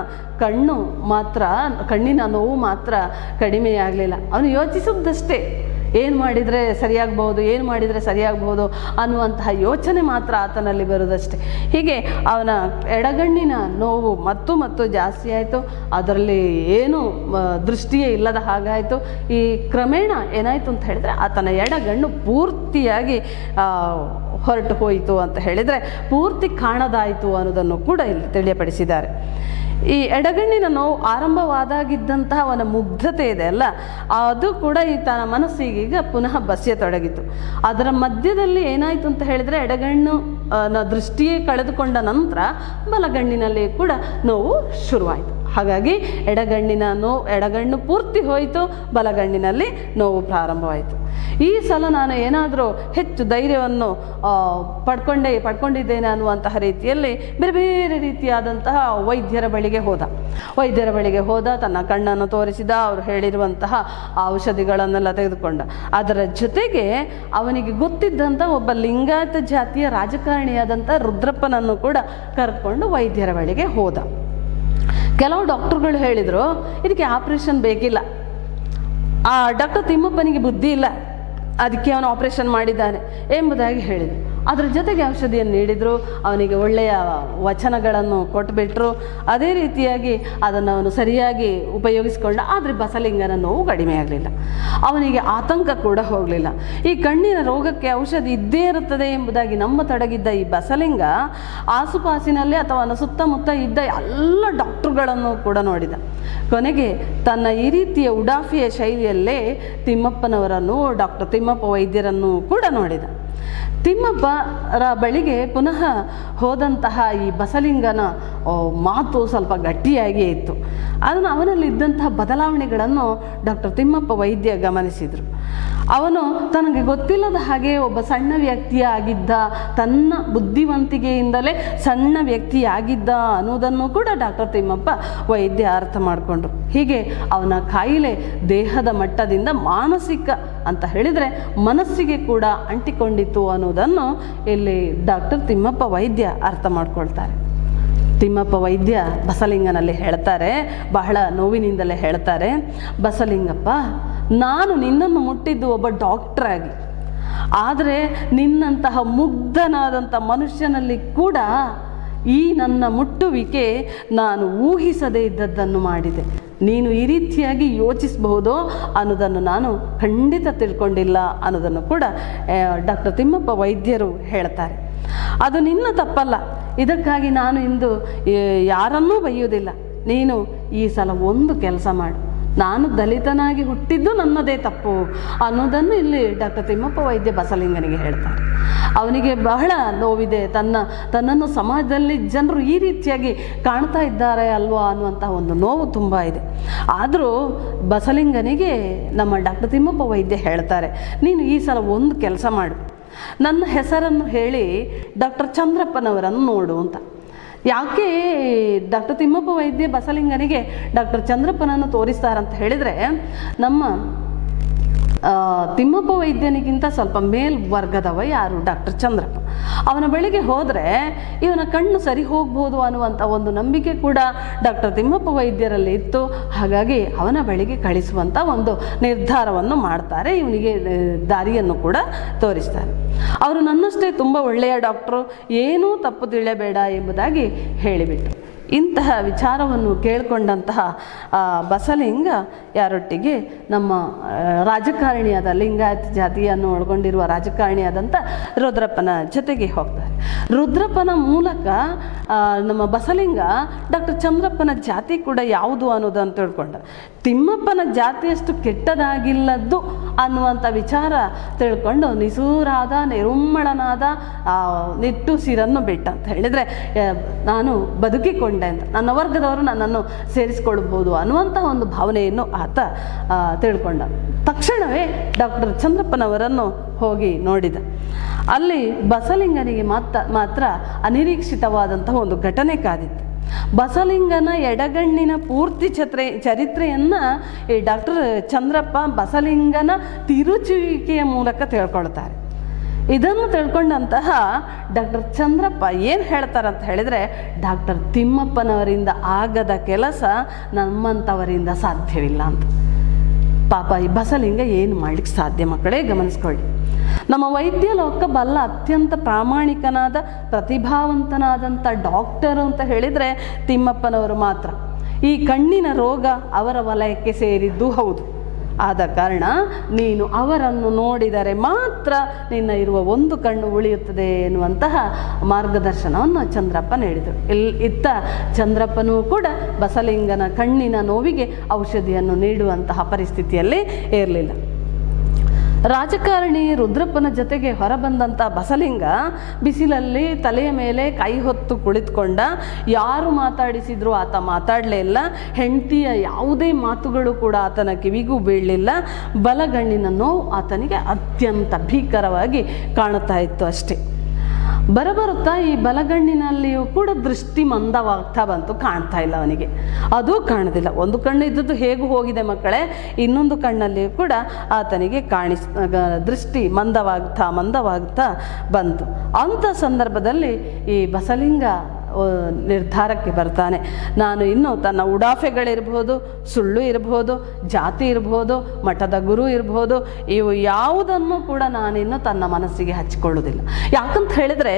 ಕಣ್ಣಿನ ನೋವು ಮಾತ್ರ ಕಡಿಮೆಯಾಗಲಿಲ್ಲ. ಅವನು ಯೋಚಿಸಿದ್ದಷ್ಟೇ, ಏನು ಮಾಡಿದರೆ ಸರಿಯಾಗಬಹುದು ಅನ್ನುವಂತಹ ಯೋಚನೆ ಮಾತ್ರ ಆತನಲ್ಲಿ ಬರುವುದಷ್ಟೇ. ಹೀಗೆ ಅವನ ಎಡಗಣ್ಣಿನ ನೋವು ಮತ್ತು ಜಾಸ್ತಿ ಆಯಿತು. ಅದರಲ್ಲಿ ಏನು ದೃಷ್ಟಿಯೇ ಇಲ್ಲದ ಹಾಗಾಯಿತು. ಈ ಕ್ರಮೇಣ ಏನಾಯಿತು ಅಂತ ಹೇಳಿದರೆ ಆತನ ಎಡಗಣ್ಣು ಪೂರ್ತಿಯಾಗಿ ಹೊರಟು ಹೋಯಿತು ಅಂತ ಹೇಳಿದರೆ ಪೂರ್ತಿ ಕಾಣದಾಯಿತು ಅನ್ನೋದನ್ನು ಕೂಡ ಇಲ್ಲಿ ತಿಳಿಯಪಡಿಸಿದ್ದಾರೆ. ಈ ಎಡಗಣ್ಣಿನ ನೋವು ಆರಂಭವಾದಾಗಿದ್ದಂತಹ ಅವನ ಮುಗ್ಧತೆ ಇದೆ ಅಲ್ಲ, ಅದು ಕೂಡ ಈ ತನ್ನ ಮನಸ್ಸಿಗೀಗ ಪುನಃ ಬಸಿಯತೊಡಗಿತು. ಅದರ ಮಧ್ಯದಲ್ಲಿ ಏನಾಯಿತು ಅಂತ ಹೇಳಿದರೆ, ಎಡಗಣ್ಣು ದೃಷ್ಟಿಯೇ ಕಳೆದುಕೊಂಡ ನಂತರ ಬಲಗಣ್ಣಿನಲ್ಲಿ ಕೂಡ ನೋವು ಶುರುವಾಯಿತು. ಹಾಗಾಗಿ ಎಡಗಣ್ಣು ಪೂರ್ತಿ ಹೋಯಿತು, ಬಲಗಣ್ಣಿನಲ್ಲಿ ನೋವು ಪ್ರಾರಂಭವಾಯಿತು. ಈ ಸಲ ನಾನು ಏನಾದರೂ ಹೆಚ್ಚು ಧೈರ್ಯವನ್ನು ಪಡ್ಕೊಂಡಿದ್ದೇನೆ ಅನ್ನುವಂತಹ ರೀತಿಯಲ್ಲಿ ಬೇರೆ ಬೇರೆ ರೀತಿಯಾದಂತಹ ವೈದ್ಯರ ಬಳಿಗೆ ಹೋದ. ತನ್ನ ಕಣ್ಣನ್ನು ತೋರಿಸಿದ, ಅವರು ಹೇಳಿರುವಂತಹ ಔಷಧಿಗಳನ್ನೆಲ್ಲ ತೆಗೆದುಕೊಂಡ. ಅದರ ಜೊತೆಗೆ ಅವನಿಗೆ ಗೊತ್ತಿದ್ದಂಥ ಒಬ್ಬ ಲಿಂಗಾಯತ ಜಾತಿಯ ರಾಜಕಾರಣಿಯಾದಂಥ ರುದ್ರಪ್ಪನನ್ನು ಕೂಡ ಕರೆದುಕೊಂಡು ವೈದ್ಯರ ಬಳಿಗೆ ಹೋದ. ಕೆಲವು ಡಾಕ್ಟರ್ಗಳು ಹೇಳಿದರು, ಇದಕ್ಕೆ ಆಪರೇಷನ್ ಬೇಕಿಲ್ಲ, ಆ ಡಾಕ್ಟರ್ ತಿಮ್ಮಪ್ಪನಿಗೆ ಬುದ್ಧಿ ಇಲ್ಲ, ಅದಕ್ಕೆ ಅವನು ಆಪರೇಷನ್ ಮಾಡಿದ್ದಾನೆ ಎಂಬುದಾಗಿ ಹೇಳಿದರು. ಅದರ ಜೊತೆಗೆ ಔಷಧಿಯನ್ನು ನೀಡಿದರು, ಅವನಿಗೆ ಒಳ್ಳೆಯ ವಚನಗಳನ್ನು ಕೊಟ್ಟುಬಿಟ್ರು. ಅದೇ ರೀತಿಯಾಗಿ ಅದನ್ನು ಅವನು ಸರಿಯಾಗಿ ಉಪಯೋಗಿಸಿಕೊಂಡ. ಆದರೆ ಬಸಲಿಂಗನ ನೋವು ಕಡಿಮೆ ಆಗಲಿಲ್ಲ, ಅವನಿಗೆ ಆತಂಕ ಕೂಡ ಹೋಗಲಿಲ್ಲ. ಈ ಕಣ್ಣಿನ ರೋಗಕ್ಕೆ ಔಷಧಿ ಇದ್ದೇ ಇರುತ್ತದೆ ಎಂಬುದಾಗಿ ನಂಬತೊಡಗಿದ್ದ ಈ ಬಸಲಿಂಗ ಆಸುಪಾಸಿನಲ್ಲಿ ಅಥವಾ ಅವನ ಸುತ್ತಮುತ್ತ ಇದ್ದ ಎಲ್ಲ ಡಾಕ್ಟರ್ಗಳನ್ನು ಕೂಡ ನೋಡಿದ. ಕೊನೆಗೆ ತನ್ನ ಈ ರೀತಿಯ ಉಡಾಫಿಯ ಶೈಲಿಯಲ್ಲೇ ತಿಮ್ಮಪ್ಪನವರನ್ನು, ಡಾಕ್ಟರ್ ತಿಮ್ಮಪ್ಪ ವೈದ್ಯರನ್ನು ಕೂಡ ನೋಡಿದ. ತಿಮ್ಮಪ್ಪರ ಬಳಿಗೆ ಪುನಃ ಹೋದಂತಹ ಈ ಬಸಲಿಂಗನ ಮಾತು ಸ್ವಲ್ಪ ಗಟ್ಟಿಯಾಗಿಯೇ ಇತ್ತು. ಅದನ್ನು ಅವನಲ್ಲಿದ್ದಂತಹ ಬದಲಾವಣೆಗಳನ್ನು ಡಾಕ್ಟರ್ ತಿಮ್ಮಪ್ಪ ವೈದ್ಯ ಗಮನಿಸಿದರು. ಅವನು ತನಗೆ ಗೊತ್ತಿಲ್ಲದ ಹಾಗೆ ಒಬ್ಬ ಸಣ್ಣ ವ್ಯಕ್ತಿಯಾಗಿದ್ದ, ತನ್ನ ಬುದ್ಧಿವಂತಿಕೆಯಿಂದಲೇ ಸಣ್ಣ ವ್ಯಕ್ತಿಯಾಗಿದ್ದ ಅನ್ನೋದನ್ನು ಕೂಡ ಡಾಕ್ಟರ್ ತಿಮ್ಮಪ್ಪ ವೈದ್ಯ ಅರ್ಥ ಮಾಡಿಕೊಂಡ್ರು. ಹೀಗೆ ಅವನ ಕಾಯಿಲೆ ದೇಹದ ಮಟ್ಟದಿಂದ ಮಾನಸಿಕ ಅಂತ ಹೇಳಿದರೆ ಮನಸ್ಸಿಗೆ ಕೂಡ ಅಂಟಿಕೊಂಡಿತ್ತು ಅನ್ನೋದನ್ನು ಇಲ್ಲಿ ಡಾಕ್ಟರ್ ತಿಮ್ಮಪ್ಪ ವೈದ್ಯ ಅರ್ಥ ಮಾಡ್ಕೊಳ್ತಾರೆ. ತಿಮ್ಮಪ್ಪ ವೈದ್ಯ ಬಸಲಿಂಗನಲ್ಲಿ ಹೇಳ್ತಾರೆ, ಬಹಳ ನೋವಿನಿಂದಲೇ ಹೇಳ್ತಾರೆ, ಬಸಲಿಂಗಪ್ಪ, ನಾನು ನಿನ್ನನ್ನು ಮುಟ್ಟಿದ್ದು ಒಬ್ಬ ಡಾಕ್ಟ್ರಾಗಿ, ಆದರೆ ನಿನ್ನಂತಹ ಮುಗ್ಧನಾದಂಥ ಮನುಷ್ಯನಲ್ಲಿ ಕೂಡ ಈ ನನ್ನ ಮುಟ್ಟುವಿಕೆ ನಾನು ಊಹಿಸದೇ ಇದ್ದದ್ದನ್ನು ಮಾಡಿದೆ. ನೀನು ಈ ರೀತಿಯಾಗಿ ಯೋಚಿಸಬಹುದೋ ಅನ್ನೋದನ್ನು ನಾನು ಖಂಡಿತ ತಿಳ್ಕೊಂಡಿಲ್ಲ ಅನ್ನೋದನ್ನು ಕೂಡ ಡಾಕ್ಟರ್ ತಿಮ್ಮಪ್ಪ ವೈದ್ಯರು ಹೇಳ್ತಾರೆ. ಅದು ನಿನ್ನ ತಪ್ಪಲ್ಲ, ಇದಕ್ಕಾಗಿ ನಾನು ಇಂದು ಯಾರನ್ನೂ ಬೈಯುವುದಿಲ್ಲ. ನೀನು ಈ ಸಲ ಒಂದು ಕೆಲಸ ಮಾಡು, ನಾನು ದಲಿತನಾಗಿ ಹುಟ್ಟಿದ್ದು ನನ್ನದೇ ತಪ್ಪು ಅನ್ನೋದನ್ನು ಇಲ್ಲಿ ಡಾಕ್ಟರ್ ತಿಮ್ಮಪ್ಪ ವೈದ್ಯ ಬಸಲಿಂಗನಿಗೆ ಹೇಳ್ತಾರೆ. ಅವನಿಗೆ ಬಹಳ ನೋವಿದೆ, ತನ್ನನ್ನು ಸಮಾಜದಲ್ಲಿ ಜನರು ಈ ರೀತಿಯಾಗಿ ಕಾಣ್ತಾ ಇದ್ದಾರೆ ಅಲ್ವಾ ಅನ್ನುವಂಥ ಒಂದು ನೋವು ತುಂಬ ಇದೆ. ಆದರೂ ಬಸಲಿಂಗನಿಗೆ ನಮ್ಮ ಡಾಕ್ಟರ್ ತಿಮ್ಮಪ್ಪ ವೈದ್ಯ ಹೇಳ್ತಾರೆ, ನೀನು ಈ ಸಲ ಒಂದು ಕೆಲಸ ಮಾಡು, ನನ್ನ ಹೆಸರನ್ನು ಹೇಳಿ ಡಾಕ್ಟರ್ ಚಂದ್ರಪ್ಪನವರನ್ನು ನೋಡು ಅಂತ. ಯಾಕೆ ಡಾಕ್ಟರ್ ತಿಮ್ಮಪ್ಪ ವೈದ್ಯ ಬಸಲಿಂಗನಿಗೆ ಡಾಕ್ಟರ್ ಚಂದ್ರಪ್ಪನನ್ನು ತೋರಿಸ್ತಾರಂತ ಹೇಳಿದರೆ, ನಮ್ಮ ತಿಮ್ಮಪ್ಪ ವೈದ್ಯನಿಗಿಂತ ಸ್ವಲ್ಪ ಮೇಲ್ವರ್ಗದವ ಯಾರು ಡಾಕ್ಟರ್ ಚಂದ್ರಪ್ಪ. ಅವನ ಬಳಿಗೆ ಹೋದರೆ ಇವನ ಕಣ್ಣು ಸರಿ ಹೋಗ್ಬೋದು ಅನ್ನುವಂಥ ಒಂದು ನಂಬಿಕೆ ಕೂಡ ಡಾಕ್ಟರ್ ತಿಮ್ಮಪ್ಪ ವೈದ್ಯರಲ್ಲಿ ಇತ್ತು. ಹಾಗಾಗಿ ಅವನ ಬಳಿಗೆ ಕಳಿಸುವಂಥ ಒಂದು ನಿರ್ಧಾರವನ್ನು ಮಾಡ್ತಾರೆ, ಇವನಿಗೆ ದಾರಿಯನ್ನು ಕೂಡ ತೋರಿಸ್ತಾರೆ. ಅವರು ನನ್ನಷ್ಟೇ ತುಂಬ ಒಳ್ಳೆಯ ಡಾಕ್ಟ್ರು, ಏನೂ ತಪ್ಪು ತಿಳಿಯಬೇಡ ಎಂಬುದಾಗಿ ಹೇಳಿಬಿಟ್ರು. ಇಂತಹ ವಿಚಾರವನ್ನು ಕೇಳಿಕೊಂಡಂತಹ ಬಸಲಿಂಗ ಯಾರೊಟ್ಟಿಗೆ ನಮ್ಮ ರಾಜಕಾರಣಿಯಾದ ಲಿಂಗಾಯತ ಜಾತಿಯನ್ನು ಒಳಗೊಂಡಿರುವ ರಾಜಕಾರಣಿಯಾದಂಥ ರುದ್ರಪ್ಪನ ಜೊತೆಗೆ ಹೋಗ್ತಾರೆ. ರುದ್ರಪ್ಪನ ಮೂಲಕ ನಮ್ಮ ಬಸಲಿಂಗ ಡಾಕ್ಟರ್ ಚಂದ್ರಪ್ಪನ ಜಾತಿ ಕೂಡ ಯಾವುದು ಅನ್ನೋದನ್ನು ತಿಳ್ಕೊಂಡ. ತಿಮ್ಮಪ್ಪನ ಜಾತಿಯಷ್ಟು ಕೆಟ್ಟದಾಗಿಲ್ಲದ್ದು ಅನ್ನುವಂಥ ವಿಚಾರ ತಿಳ್ಕೊಂಡು ನಿಸೂರಾದ ನಿರುಮ್ಮಳನಾದ ನಿಟ್ಟುಸಿರನ್ನು ಬಿಟ್ಟ. ಅಂತ ಹೇಳಿದರೆ ನಾನು ಬದುಕಿಕೊಂಡೆ ಅಂತ, ನನ್ನ ವರ್ಗದವರು ನನ್ನನ್ನು ಸೇರಿಸಿಕೊಳ್ಬೋದು ಅನ್ನುವಂಥ ಒಂದು ಭಾವನೆಯನ್ನು ಆತ ತಿಳ್ಕೊಂಡ. ತಕ್ಷಣವೇ ಡಾಕ್ಟರ್ ಚಂದ್ರಪ್ಪನವರನ್ನು ಹೋಗಿ ನೋಡಿದ. ಅಲ್ಲಿ ಬಸಲಿಂಗನಿಗೆ ಮಾತ್ರ ಅನಿರೀಕ್ಷಿತವಾದಂತಹ ಒಂದು ಘಟನೆ ಕಾದಿತ್ತು. ಬಸಲಿಂಗನ ಎಡಗಣ್ಣಿನ ಪೂರ್ತಿ ಚರಿತ್ರೆಯನ್ನು ಈ ಡಾಕ್ಟರ್ ಚಂದ್ರಪ್ಪ ಬಸಲಿಂಗನ ತಿರುಚುವಿಕೆಯ ಮೂಲಕ ತಿಳ್ಕೊಳ್ತಾರೆ. ಇದನ್ನು ತಿಳ್ಕೊಂಡಂತಹ ಡಾಕ್ಟರ್ ಚಂದ್ರಪ್ಪ ಏನು ಹೇಳ್ತಾರಂತ ಹೇಳಿದರೆ, ಡಾಕ್ಟರ್ ತಿಮ್ಮಪ್ಪನವರಿಂದ ಆಗದ ಕೆಲಸ ನಮ್ಮಂಥವರಿಂದ ಸಾಧ್ಯವಿಲ್ಲ ಅಂತ. ಪಾಪ ಈ ಬಸಲಿಂಗ ಏನು ಮಾಡಲಿಕ್ಕೆ ಸಾಧ್ಯ ಮಕ್ಕಳೇ, ಗಮನಿಸ್ಕೊಳ್ಳಿ. ನಮ್ಮ ವೈದ್ಯ ಲೋಕ ಬಲ್ಲ ಅತ್ಯಂತ ಪ್ರಾಮಾಣಿಕನಾದ ಪ್ರತಿಭಾವಂತನಾದಂಥ ಡಾಕ್ಟರು ಅಂತ ಹೇಳಿದರೆ ತಿಮ್ಮಪ್ಪನವರು ಮಾತ್ರ. ಈ ಕಣ್ಣಿನ ರೋಗ ಅವರ ವಲಯಕ್ಕೆ ಸೇರಿದ್ದು ಹೌದು. ಆದ ಕಾರಣ ನೀನು ಅವರನ್ನು ನೋಡಿದರೆ ಮಾತ್ರ ನಿನ್ನ ಇರುವ ಒಂದು ಕಣ್ಣು ಉಳಿಯುತ್ತದೆ ಎನ್ನುವಂತಹ ಮಾರ್ಗದರ್ಶನವನ್ನು ಚಂದ್ರಪ್ಪ ನೀಡಿದರು. ಇತ್ತ ಚಂದ್ರಪ್ಪನೂ ಕೂಡ ಬಸಲಿಂಗನ ಕಣ್ಣಿನ ನೋವಿಗೆ ಔಷಧಿಯನ್ನು ನೀಡುವಂತಹ ಪರಿಸ್ಥಿತಿಯಲ್ಲಿ ಇರಲಿಲ್ಲ. ರಾಜಕಾರಣಿ ರುದ್ರಪ್ಪನ ಜೊತೆಗೆ ಹೊರಬಂದಂಥ ಬಸಲಿಂಗ ಬಿಸಿಲಲ್ಲಿ ತಲೆಯ ಮೇಲೆ ಕೈ ಹೊತ್ತು ಕುಳಿತುಕೊಂಡ. ಯಾರು ಮಾತಾಡಿಸಿದ್ರು ಆತ ಮಾತಾಡಲೇ ಇಲ್ಲ. ಹೆಂಡತಿಯ ಯಾವುದೇ ಮಾತುಗಳು ಕೂಡ ಆತನ ಕಿವಿಗೂ ಬೀಳಲಿಲ್ಲ. ಬಲಗಣ್ಣಿನ ನೋವು ಆತನಿಗೆ ಅತ್ಯಂತ ಭೀಕರವಾಗಿ ಕಾಣುತ್ತಾ ಇತ್ತು ಅಷ್ಟೇ. ಬರಬರುತ್ತಾ ಈ ಬಲಗಣ್ಣಿನಲ್ಲಿಯೂ ಕೂಡ ದೃಷ್ಟಿ ಮಂದವಾಗ್ತಾ ಬಂತು. ಕಾಣ್ತಾ ಇಲ್ಲ ಅವನಿಗೆ, ಅದೂ ಕಾಣೋದಿಲ್ಲ. ಒಂದು ಕಣ್ಣು ಇದ್ದದ್ದು ಹೇಗೂ ಹೋಗಿದೆ ಮಕ್ಕಳೇ, ಇನ್ನೊಂದು ಕಣ್ಣಲ್ಲಿಯೂ ಕೂಡ ಆತನಿಗೆ ದೃಷ್ಟಿ ಮಂದವಾಗ್ತಾ ಬಂತು. ಅಂಥ ಸಂದರ್ಭದಲ್ಲಿ ಈ ಬಸಲಿಂಗ ನಿರ್ಧಾರಕ್ಕೆ ಬರ್ತಾನೆ. ನಾನು ಇನ್ನು ತನ್ನ ಉಡಾಫೆಗಳಿರ್ಬೋದು, ಸುಳ್ಳು ಇರ್ಬೋದು, ಜಾತಿ ಇರ್ಬೋದು, ಮಠದ ಗುರು ಇರ್ಬೋದು, ಇವು ಯಾವುದನ್ನು ಕೂಡ ನಾನಿನ್ನು ತನ್ನ ಮನಸ್ಸಿಗೆ ಹಚ್ಕೊಳ್ಳೋದಿಲ್ಲ. ಯಾಕಂತ ಹೇಳಿದರೆ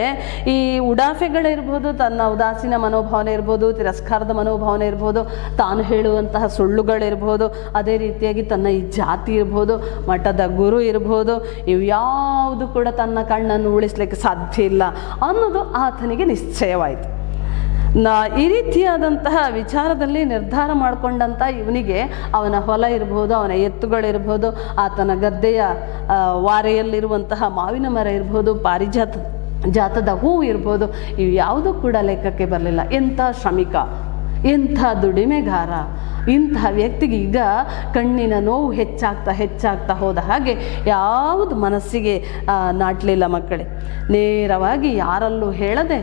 ಈ ಉಡಾಫೆಗಳಿರ್ಬೋದು, ತನ್ನ ಉದಾಸೀನ ಮನೋಭಾವನೆ ಇರ್ಬೋದು, ತಿರಸ್ಕಾರದ ಮನೋಭಾವನೆ ಇರ್ಬೋದು, ತಾನು ಹೇಳುವಂತಹ ಸುಳ್ಳುಗಳಿರ್ಬೋದು, ಅದೇ ರೀತಿಯಾಗಿ ತನ್ನ ಈ ಜಾತಿ ಇರ್ಬೋದು, ಮಠದ ಗುರು ಇರ್ಬೋದು, ಇವು ಯಾವುದು ಕೂಡ ತನ್ನ ಕಣ್ಣನ್ನು ಉಳಿಸ್ಲಿಕ್ಕೆ ಸಾಧ್ಯ ಇಲ್ಲ ಅನ್ನೋದು ಆತನಿಗೆ ನಿಶ್ಚಯವಾಯಿತು. ಈ ರೀತಿಯಾದಂತಹ ವಿಚಾರದಲ್ಲಿ ನಿರ್ಧಾರ ಮಾಡಿಕೊಂಡಂಥ ಇವನಿಗೆ ಅವನ ಹೊಲ ಇರ್ಬೋದು, ಅವನ ಎತ್ತುಗಳಿರ್ಬೋದು, ಆತನ ಗದ್ದೆಯ ವಾರೆಯಲ್ಲಿರುವಂತಹ ಮಾವಿನ ಮರ ಇರ್ಬೋದು, ಜಾತದ ಹೂವು ಇರ್ಬೋದು, ಇವು ಯಾವುದೂ ಕೂಡ ಲೆಕ್ಕಕ್ಕೆ ಬರಲಿಲ್ಲ. ಎಂಥ ಶ್ರಮಿಕ, ಎಂಥ ದುಡಿಮೆಗಾರ, ಇಂತಹ ವ್ಯಕ್ತಿಗೆ ಈಗ ಕಣ್ಣಿನ ನೋವು ಹೆಚ್ಚಾಗ್ತಾ ಹೋದ ಹಾಗೆ ಯಾವುದು ಮನಸ್ಸಿಗೆ ನಾಟಲಿಲ್ಲ ಮಕ್ಕಳೇ. ನೇರವಾಗಿ ಯಾರಲ್ಲೂ ಹೇಳದೆ,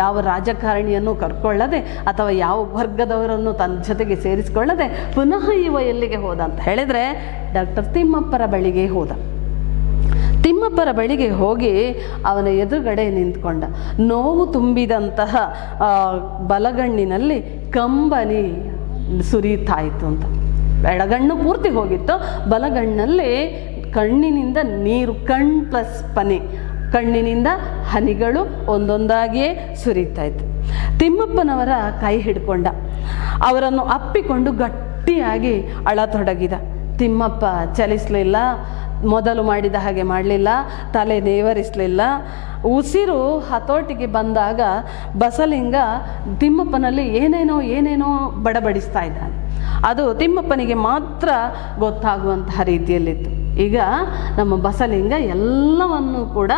ಯಾವ ರಾಜಕಾರಣಿಯನ್ನು ಕರ್ಕೊಳ್ಳದೆ ಅಥವಾ ಯಾವ ವರ್ಗದವರನ್ನು ತನ್ನ ಜೊತೆಗೆ ಸೇರಿಸಿಕೊಳ್ಳದೆ ಪುನಃ ಇವ ಎಲ್ಲಿಗೆ ಹೋದ ಅಂತ ಹೇಳಿದರೆ ಡಾಕ್ಟರ್ ತಿಮ್ಮಪ್ಪರ ಬಳಿಗೆ ಹೋದ. ತಿಮ್ಮಪ್ಪರ ಬಳಿಗೆ ಹೋಗಿ ಅವನ ಎದುರುಗಡೆ ನಿಂತ್ಕೊಂಡ. ನೋವು ತುಂಬಿದಂತಹ ಬಲಗಣ್ಣಿನಲ್ಲಿ ಕಂಬನಿ ಸುರಿತಾ ಇತ್ತು ಅಂತ. ಎಡಗಣ್ಣು ಪೂರ್ತಿ ಹೋಗಿತ್ತು, ಬಲಗಣ್ಣಲ್ಲಿ ಕಣ್ಣಿನಿಂದ ನೀರು, ಪ್ಲಸ್ ಪನಿ, ಕಣ್ಣಿನಿಂದ ಹನಿಗಳು ಒಂದೊಂದಾಗಿಯೇ ಸುರಿತಾ ಇತ್ತು. ತಿಮ್ಮಪ್ಪನವರ ಕೈ ಹಿಡ್ಕೊಂಡ, ಅವರನ್ನು ಅಪ್ಪಿಕೊಂಡು ಗಟ್ಟಿಯಾಗಿ ಅಳತೊಡಗಿದ. ತಿಮ್ಮಪ್ಪ ಚಲಿಸಲಿಲ್ಲ, ಮೊದಲು ಮಾಡಿದ ಹಾಗೆ ಮಾಡಲಿಲ್ಲ, ತಲೆ ನೇವರಿಸಲಿಲ್ಲ. ಉಸಿರು ಹತೋಟಿಗೆ ಬಂದಾಗ ಬಸಲಿಂಗ ತಿಮ್ಮಪ್ಪನಲ್ಲಿ ಏನೇನೋ ಬಡಬಡಿಸ್ತಾ ಇದ್ದಾನೆ. ಅದು ತಿಮ್ಮಪ್ಪನಿಗೆ ಮಾತ್ರ ಗೊತ್ತಾಗುವಂತಹ ರೀತಿಯಲ್ಲಿತ್ತು. ಈಗ ನಮ್ಮ ಬಸಲಿಂಗ ಎಲ್ಲವನ್ನು ಕೂಡ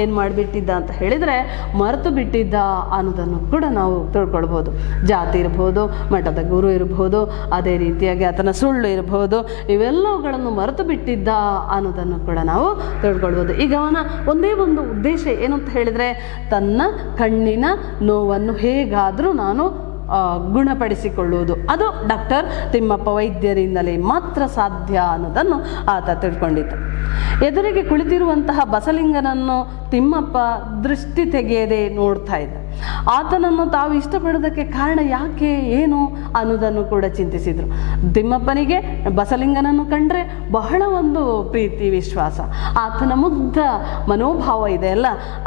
ಏನು ಮಾಡಿಬಿಟ್ಟಿದ್ದ ಅಂತ ಹೇಳಿದರೆ ಮರೆತು ಬಿಟ್ಟಿದ್ದ ಅನ್ನೋದನ್ನು ಕೂಡ ನಾವು ತಿಳ್ಕೊಳ್ಬೋದು. ಜಾತಿ ಇರ್ಬೋದು, ಮಠದ ಗುರು ಇರ್ಬೋದು, ಅದೇ ರೀತಿಯಾಗಿ ಆತನ ಸುಳ್ಳು ಇರ್ಬೋದು, ಇವೆಲ್ಲವುಗಳನ್ನು ಮರೆತು ಬಿಟ್ಟಿದ್ದ ಅನ್ನೋದನ್ನು ಕೂಡ ನಾವು ತಿಳ್ಕೊಳ್ಬೋದು. ಈಗ ಅವನ ಒಂದೇ ಒಂದು ಉದ್ದೇಶ ಏನು ಅಂತ ಹೇಳಿದರೆ ತನ್ನ ಕಣ್ಣಿನ ನೋವನ್ನು ಹೇಗಾದರೂ ನಾನು ಗುಣಪಡಿಸಿಕೊಳ್ಳುವುದು. ಅದು ಡಾಕ್ಟರ್ ತಿಮ್ಮಪ್ಪ ವೈದ್ಯರಿಂದಲೇ ಮಾತ್ರ ಸಾಧ್ಯ ಅನ್ನೋದನ್ನು ಆತ ತಿಳ್ಕೊಂಡಿದ್ದ. ಎದುರಿಗೆ ಕುಳಿತಿರುವಂತಹ ಬಸಲಿಂಗನನ್ನು ತಿಮ್ಮಪ್ಪ ದೃಷ್ಟಿ ತೆಗೆಯದೆ ನೋಡ್ತಾ ಇದ್ದ. ಆತನನ್ನು ತಾವು ಇಷ್ಟಪಡೋದಕ್ಕೆ ಕಾರಣ ಯಾಕೆ, ಏನು ಅನ್ನೋದನ್ನು ಕೂಡ ಚಿಂತಿಸಿದರು. ತಿಮ್ಮಪ್ಪನಿಗೆ ಬಸಲಿಂಗನನ್ನು ಕಂಡ್ರೆ ಬಹಳ ಒಂದು ಪ್ರೀತಿ, ವಿಶ್ವಾಸ, ಆತನ ಮುಗ್ಧ ಮನೋಭಾವ ಇದೆಯಲ್ಲ,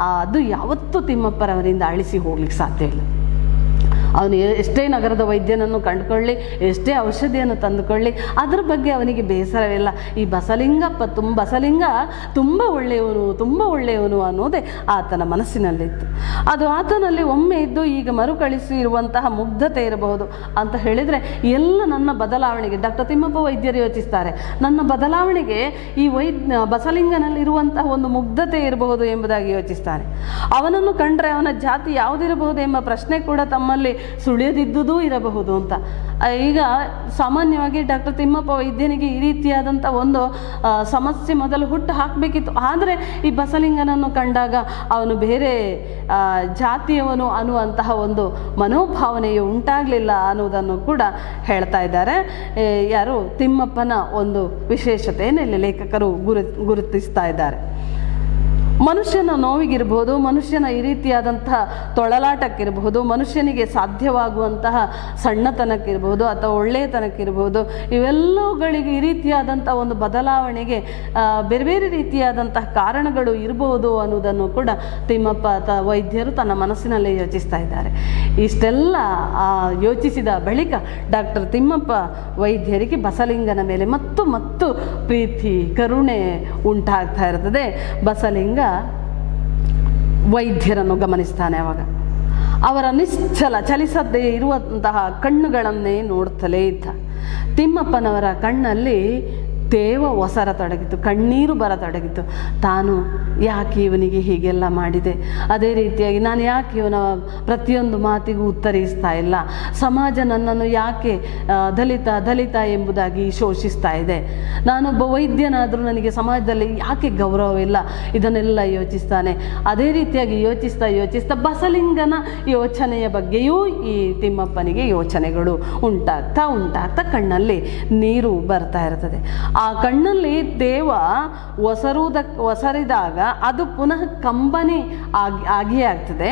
ಅದು ಯಾವತ್ತೂ ತಿಮ್ಮಪ್ಪರವರಿಂದ ಅಳಿಸಿ ಹೋಗ್ಲಿಕ್ಕೆ ಸಾಧ್ಯ ಇಲ್ಲ. ಅವನು ಎಷ್ಟೇ ನಗರದ ವೈದ್ಯನನ್ನು ಕಂಡುಕೊಳ್ಳಿ, ಎಷ್ಟೇ ಔಷಧಿಯನ್ನು ತಂದುಕೊಳ್ಳಿ, ಅದರ ಬಗ್ಗೆ ಅವನಿಗೆ ಬೇಸರವಿಲ್ಲ. ಈ ಬಸಲಿಂಗ ತುಂಬ ಒಳ್ಳೆಯವನು ಅನ್ನೋದೇ ಆತನ ಮನಸ್ಸಿನಲ್ಲಿತ್ತು. ಅದು ಆತನಲ್ಲಿ ಒಮ್ಮೆ ಇದ್ದು ಈಗ ಮರುಕಳಿಸಿ ಇರುವಂತಹ ಮುಗ್ಧತೆ ಇರಬಹುದು ಅಂತ ಹೇಳಿದರೆ, ಎಲ್ಲ ನನ್ನ ಬದಲಾವಣೆಗೆ ಡಾಕ್ಟರ್ ತಿಮ್ಮಪ್ಪ ವೈದ್ಯರು ಯೋಚಿಸ್ತಾರೆ, ನನ್ನ ಬದಲಾವಣೆಗೆ ಈ ಬಸಲಿಂಗನಲ್ಲಿರುವಂತಹ ಒಂದು ಮುಗ್ಧತೆ ಇರಬಹುದು ಎಂಬುದಾಗಿ ಯೋಚಿಸ್ತಾನೆ. ಅವನನ್ನು ಕಂಡ್ರೆ ಅವನ ಜಾತಿ ಯಾವುದಿರಬಹುದು ಎಂಬ ಪ್ರಶ್ನೆ ಕೂಡ ತಮ್ಮಲ್ಲಿ ಸುಳಿಯದಿದ್ದುದೂ ಇರಬಹುದು ಅಂತ. ಈಗ ಸಾಮಾನ್ಯವಾಗಿ ಡಾಕ್ಟರ್ ತಿಮ್ಮಪ್ಪ ವೈದ್ಯನಿಗೆ ಈ ರೀತಿಯಾದಂಥ ಒಂದು ಸಮಸ್ಯೆ ಮೊದಲು ಹುಟ್ಟು ಹಾಕಬೇಕಿತ್ತು. ಆದರೆ ಈ ಬಸಲಿಂಗನನ್ನು ಕಂಡಾಗ ಅವನು ಬೇರೆ ಜಾತಿಯವನು ಅನ್ನುವಂತಹ ಒಂದು ಮನೋಭಾವನೆಯು ಉಂಟಾಗಲಿಲ್ಲ ಅನ್ನುವುದನ್ನು ಕೂಡ ಹೇಳ್ತಾ ಇದ್ದಾರೆ. ಯಾರು ತಿಮ್ಮಪ್ಪನ ಒಂದು ವಿಶೇಷತೆಯನ್ನು ಇಲ್ಲಿ ಲೇಖಕರು ಗುರುತಿಸ್ತಾ ಇದ್ದಾರೆ. ಮನುಷ್ಯನ ನೋವಿಗಿರ್ಬೋದು, ಮನುಷ್ಯನ ಈ ರೀತಿಯಾದಂತಹ ತೊಳಲಾಟಕ್ಕಿರ್ಬೋದು, ಮನುಷ್ಯನಿಗೆ ಸಾಧ್ಯವಾಗುವಂತಹ ಸಣ್ಣತನಕ್ಕಿರ್ಬೋದು ಅಥವಾ ಒಳ್ಳೆಯತನಕ್ಕಿರ್ಬೋದು, ಇವೆಲ್ಲವುಗಳಿಗೆ ಈ ರೀತಿಯಾದಂಥ ಒಂದು ಬದಲಾವಣೆಗೆ ಬೇರೆ ಬೇರೆ ರೀತಿಯಾದಂತಹ ಕಾರಣಗಳು ಇರ್ಬೋದು ಅನ್ನೋದನ್ನು ಕೂಡ ತಿಮ್ಮಪ್ಪ ವೈದ್ಯರು ತನ್ನ ಮನಸ್ಸಿನಲ್ಲೇ ಯೋಚಿಸ್ತಾ ಇದ್ದಾರೆ. ಇಷ್ಟೆಲ್ಲ ಯೋಚಿಸಿದ ಬಳಿಕ ಡಾಕ್ಟರ್ ತಿಮ್ಮಪ್ಪ ವೈದ್ಯರಿಗೆ ಬಸಲಿಂಗನ ಮೇಲೆ ಮತ್ತು ಪ್ರೀತಿ, ಕರುಣೆ ಉಂಟಾಗ್ತಾ ಇರ್ತದೆ. ಬಸಲಿಂಗ ವೈದ್ಯರನ್ನು ಗಮನಿಸ್ತಾನೆ. ಅವರ ನಿಶ್ಚಲ ಚಲಿಸದೇ ಇರುವಂತಹ ಕಣ್ಣುಗಳನ್ನೇ ನೋಡ್ತಲೇ ಇದ್ದ. ತಿಮ್ಮಪ್ಪನವರ ಕಣ್ಣಲ್ಲಿ ತೇವ ಒಸರತೊಡಗಿತು, ಕಣ್ಣೀರು ಬರತೊಡಗಿತು. ತಾನು ಯಾಕೆ ಇವನಿಗೆ ಹೀಗೆಲ್ಲ ಮಾಡಿದೆ, ಅದೇ ರೀತಿಯಾಗಿ ನಾನು ಯಾಕೆ ಇವನ ಪ್ರತಿಯೊಂದು ಮಾತಿಗೂ ಉತ್ತರಿಸ್ತಾ ಇಲ್ಲ, ಸಮಾಜ ನನ್ನನ್ನು ಯಾಕೆ ದಲಿತ ಎಂಬುದಾಗಿ ಶೋಷಿಸ್ತಾ ಇದೆ, ನಾನೊಬ್ಬ ವೈದ್ಯನಾದರೂ ನನಗೆ ಸಮಾಜದಲ್ಲಿ ಯಾಕೆ ಗೌರವವಿಲ್ಲ, ಇದನ್ನೆಲ್ಲ ಯೋಚಿಸ್ತಾನೆ. ಅದೇ ರೀತಿಯಾಗಿ ಯೋಚಿಸ್ತಾ ಬಸಲಿಂಗನ ಯೋಚನೆಯ ಬಗ್ಗೆಯೂ ಈ ತಿಮ್ಮಪ್ಪನಿಗೆ ಯೋಚನೆಗಳು ಉಂಟಾಗ್ತಾ ಕಣ್ಣಲ್ಲಿ ನೀರು ಬರ್ತಾ ಇರ್ತದೆ. ಆ ಕಣ್ಣಲ್ಲಿ ತೇವ ಒಸರಿದಾಗ ಅದು ಪುನಃ ಕಂಬನಿ ಆಗಿಯೇ ಆಗ್ತದೆ.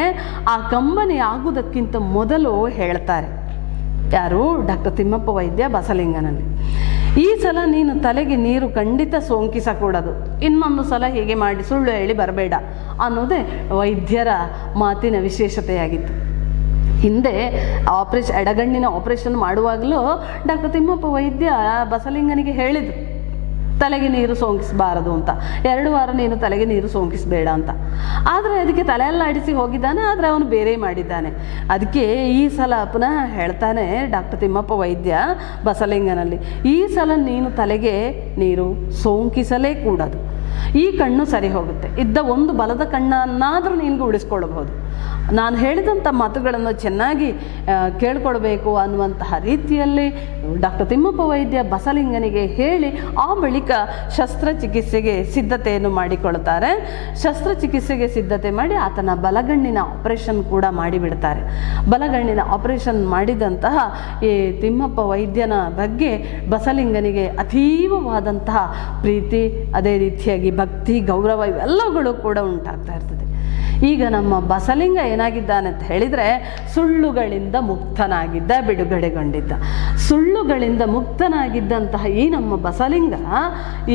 ಆ ಕಂಬನಿ ಆಗುವುದಕ್ಕಿಂತ ಮೊದಲು ಹೇಳ್ತಾರೆ ಯಾರು, ಡಾಕ್ಟರ್ ತಿಮ್ಮಪ್ಪ ವೈದ್ಯ ಬಸಲಿಂಗನಲ್ಲಿ, ಈ ಸಲ ನೀನು ತಲೆಗೆ ನೀರು ಖಂಡಿತ ಸೋಂಕಿಸಕೂಡದು, ಇನ್ನೊಂದು ಸಲ ಹೀಗೆ ಮಾಡಿ ಸುಳ್ಳು ಹೇಳಿ ಬರಬೇಡ ಅನ್ನೋದೇ ವೈದ್ಯರ ಮಾತಿನ ವಿಶೇಷತೆಯಾಗಿತ್ತು. ಹಿಂದೆ ಎಡಗಣ್ಣಿನ ಆಪರೇಷನ್ ಮಾಡುವಾಗಲೂ ಡಾಕ್ಟರ್ ತಿಮ್ಮಪ್ಪ ವೈದ್ಯ ಬಸಲಿಂಗನಿಗೆ ಹೇಳಿದರು ತಲೆಗೆ ನೀರು ಸೋಂಕಿಸಬಾರದು ಅಂತ, 2 ವಾರ ನೀನು ತಲೆಗೆ ನೀರು ಸೋಂಕಿಸಬೇಡ ಅಂತ. ಆದರೆ ಅದಕ್ಕೆ ತಲೆಯೆಲ್ಲ ಅಡಿಸಿ ಹೋಗಿದ್ದಾನೆ, ಆದರೆ ಅವನು ಬೇರೆ ಮಾಡಿದ್ದಾನೆ. ಅದಕ್ಕೆ ಈ ಸಲ ಪುನಃ ಹೇಳ್ತಾನೆ ಡಾಕ್ಟರ್ ತಿಮ್ಮಪ್ಪ ವೈದ್ಯ ಬಸಲಿಂಗನಲ್ಲಿ, ಈ ಸಲ ನೀನು ತಲೆಗೆ ನೀರು ಸೋಂಕಿಸಲೇ ಕೂಡದು, ಈ ಕಣ್ಣು ಸರಿ ಹೋಗುತ್ತೆ, ಇದ್ದ ಒಂದು ಬಲದ ಕಣ್ಣನ್ನಾದರೂ ನಿನಗೆ ಉಳಿಸ್ಕೊಳ್ಬಹುದು, ನಾನು ಹೇಳಿದಂಥ ಮಾತುಗಳನ್ನು ಚೆನ್ನಾಗಿ ಕೇಳ್ಕೊಳ್ಬೇಕು ಅನ್ನುವಂತಹ ರೀತಿಯಲ್ಲಿ ಡಾಕ್ಟರ್ ತಿಮ್ಮಪ್ಪ ವೈದ್ಯ ಬಸಲಿಂಗನಿಗೆ ಹೇಳಿ ಆ ಬಳಿಕ ಶಸ್ತ್ರಚಿಕಿತ್ಸೆಗೆ ಸಿದ್ಧತೆಯನ್ನು ಮಾಡಿಕೊಳ್ತಾರೆ. ಶಸ್ತ್ರಚಿಕಿತ್ಸೆಗೆ ಸಿದ್ಧತೆ ಮಾಡಿ ಆತನ ಬಲಗಣ್ಣಿನ ಆಪರೇಷನ್ ಕೂಡ ಮಾಡಿಬಿಡ್ತಾರೆ. ಬಲಗಣ್ಣಿನ ಆಪರೇಷನ್ ಮಾಡಿದಂತಹ ಈ ತಿಮ್ಮಪ್ಪ ವೈದ್ಯನ ಬಗ್ಗೆ ಬಸಲಿಂಗನಿಗೆ ಅತೀವವಾದಂತಹ ಪ್ರೀತಿ, ಅದೇ ರೀತಿಯಾಗಿ ಭಕ್ತಿ, ಗೌರವ ಇವೆಲ್ಲವುಗಳು ಕೂಡ ಉಂಟಾಗ್ತಾ ಇರ್ತದೆ. ಈಗ ನಮ್ಮ ಬಸಲಿಂಗ ಏನಾಗಿದ್ದಾನೆ ಅಂತ ಹೇಳಿದರೆ, ಸುಳ್ಳುಗಳಿಂದ ಮುಕ್ತನಾಗಿದ್ದ, ಬಿಡುಗಡೆಗೊಂಡಿದ್ದ. ಸುಳ್ಳುಗಳಿಂದ ಮುಕ್ತನಾಗಿದ್ದಂತಹ ಈ ನಮ್ಮ ಬಸಲಿಂಗ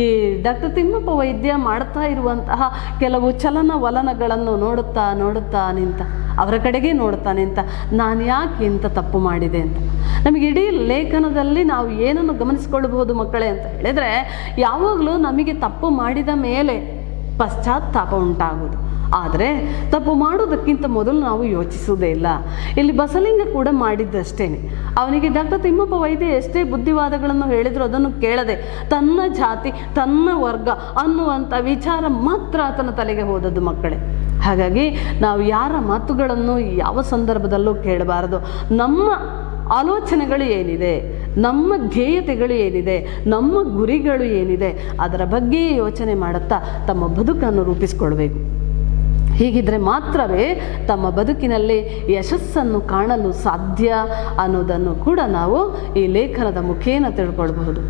ಈ ಡಾಕ್ಟರ್ ತಿಮ್ಮಪ್ಪ ವೈದ್ಯ ಮಾಡ್ತಾ ಇರುವಂತಹ ಕೆಲವು ಚಲನವಲನಗಳನ್ನು ನೋಡುತ್ತಾ ನಿಂತ, ಅವರ ಕಡೆಗೆ ನೋಡ್ತಾ ನಿಂತ, ನಾನು ಯಾಕೆ ಇಂಥ ತಪ್ಪು ಮಾಡಿದೆ ಅಂತ. ನಮಗೆ ಇಡೀ ಲೇಖನದಲ್ಲಿ ನಾವು ಏನನ್ನು ಗಮನಿಸಿಕೊಳ್ಳಬಹುದು ಮಕ್ಕಳೇ ಅಂತ ಹೇಳಿದರೆ, ಯಾವಾಗಲೂ ನಮಗೆ ತಪ್ಪು ಮಾಡಿದ ಮೇಲೆ ಪಶ್ಚಾತ್ತಾಪ ಉಂಟಾಗುವುದು, ಆದರೆ ತಪ್ಪು ಮಾಡೋದಕ್ಕಿಂತ ಮೊದಲು ನಾವು ಯೋಚಿಸುವುದೇ ಇಲ್ಲ. ಇಲ್ಲಿ ಬಸಲಿಂಗ ಕೂಡ ಮಾಡಿದ್ದಷ್ಟೇ. ಅವನಿಗೆ ಡಾಕ್ಟರ್ ತಿಮ್ಮಪ್ಪ ವೈದ್ಯ ಎಷ್ಟೇ ಬುದ್ಧಿವಾದಗಳನ್ನು ಹೇಳಿದ್ರು ಅದನ್ನು ಕೇಳದೆ ತನ್ನ ಜಾತಿ, ತನ್ನ ವರ್ಗ ಅನ್ನುವಂಥ ವಿಚಾರ ಮಾತ್ರ ಆತನ ತಲೆಗೆ ಹೋದದ್ದು ಮಕ್ಕಳೇ. ಹಾಗಾಗಿ ನಾವು ಯಾರ ಮಾತುಗಳನ್ನು ಯಾವ ಸಂದರ್ಭದಲ್ಲೂ ಕೇಳಬಾರದು. ನಮ್ಮ ಆಲೋಚನೆಗಳು ಏನಿದೆ, ನಮ್ಮ ಧ್ಯೇಯತೆಗಳು ಏನಿದೆ, ನಮ್ಮ ಗುರಿಗಳು ಏನಿದೆ, ಅದರ ಬಗ್ಗೆ ಯೋಚನೆ ಮಾಡುತ್ತಾ ತಮ್ಮ ಬದುಕನ್ನು ರೂಪಿಸಿಕೊಳ್ಬೇಕು. ಹೀಗಿದ್ರೆ ಮಾತ್ರವೇ ತಮ್ಮ ಬದುಕಿನಲ್ಲಿ ಯಶಸ್ಸನ್ನು ಕಾಣಲು ಸಾಧ್ಯ ಅನ್ನೋದನ್ನು ಕೂಡ ನಾವು ಈ ಲೇಖನದ ಮುಖೇನ ತಿಳ್ಕೊಳ್ಬಹುದು.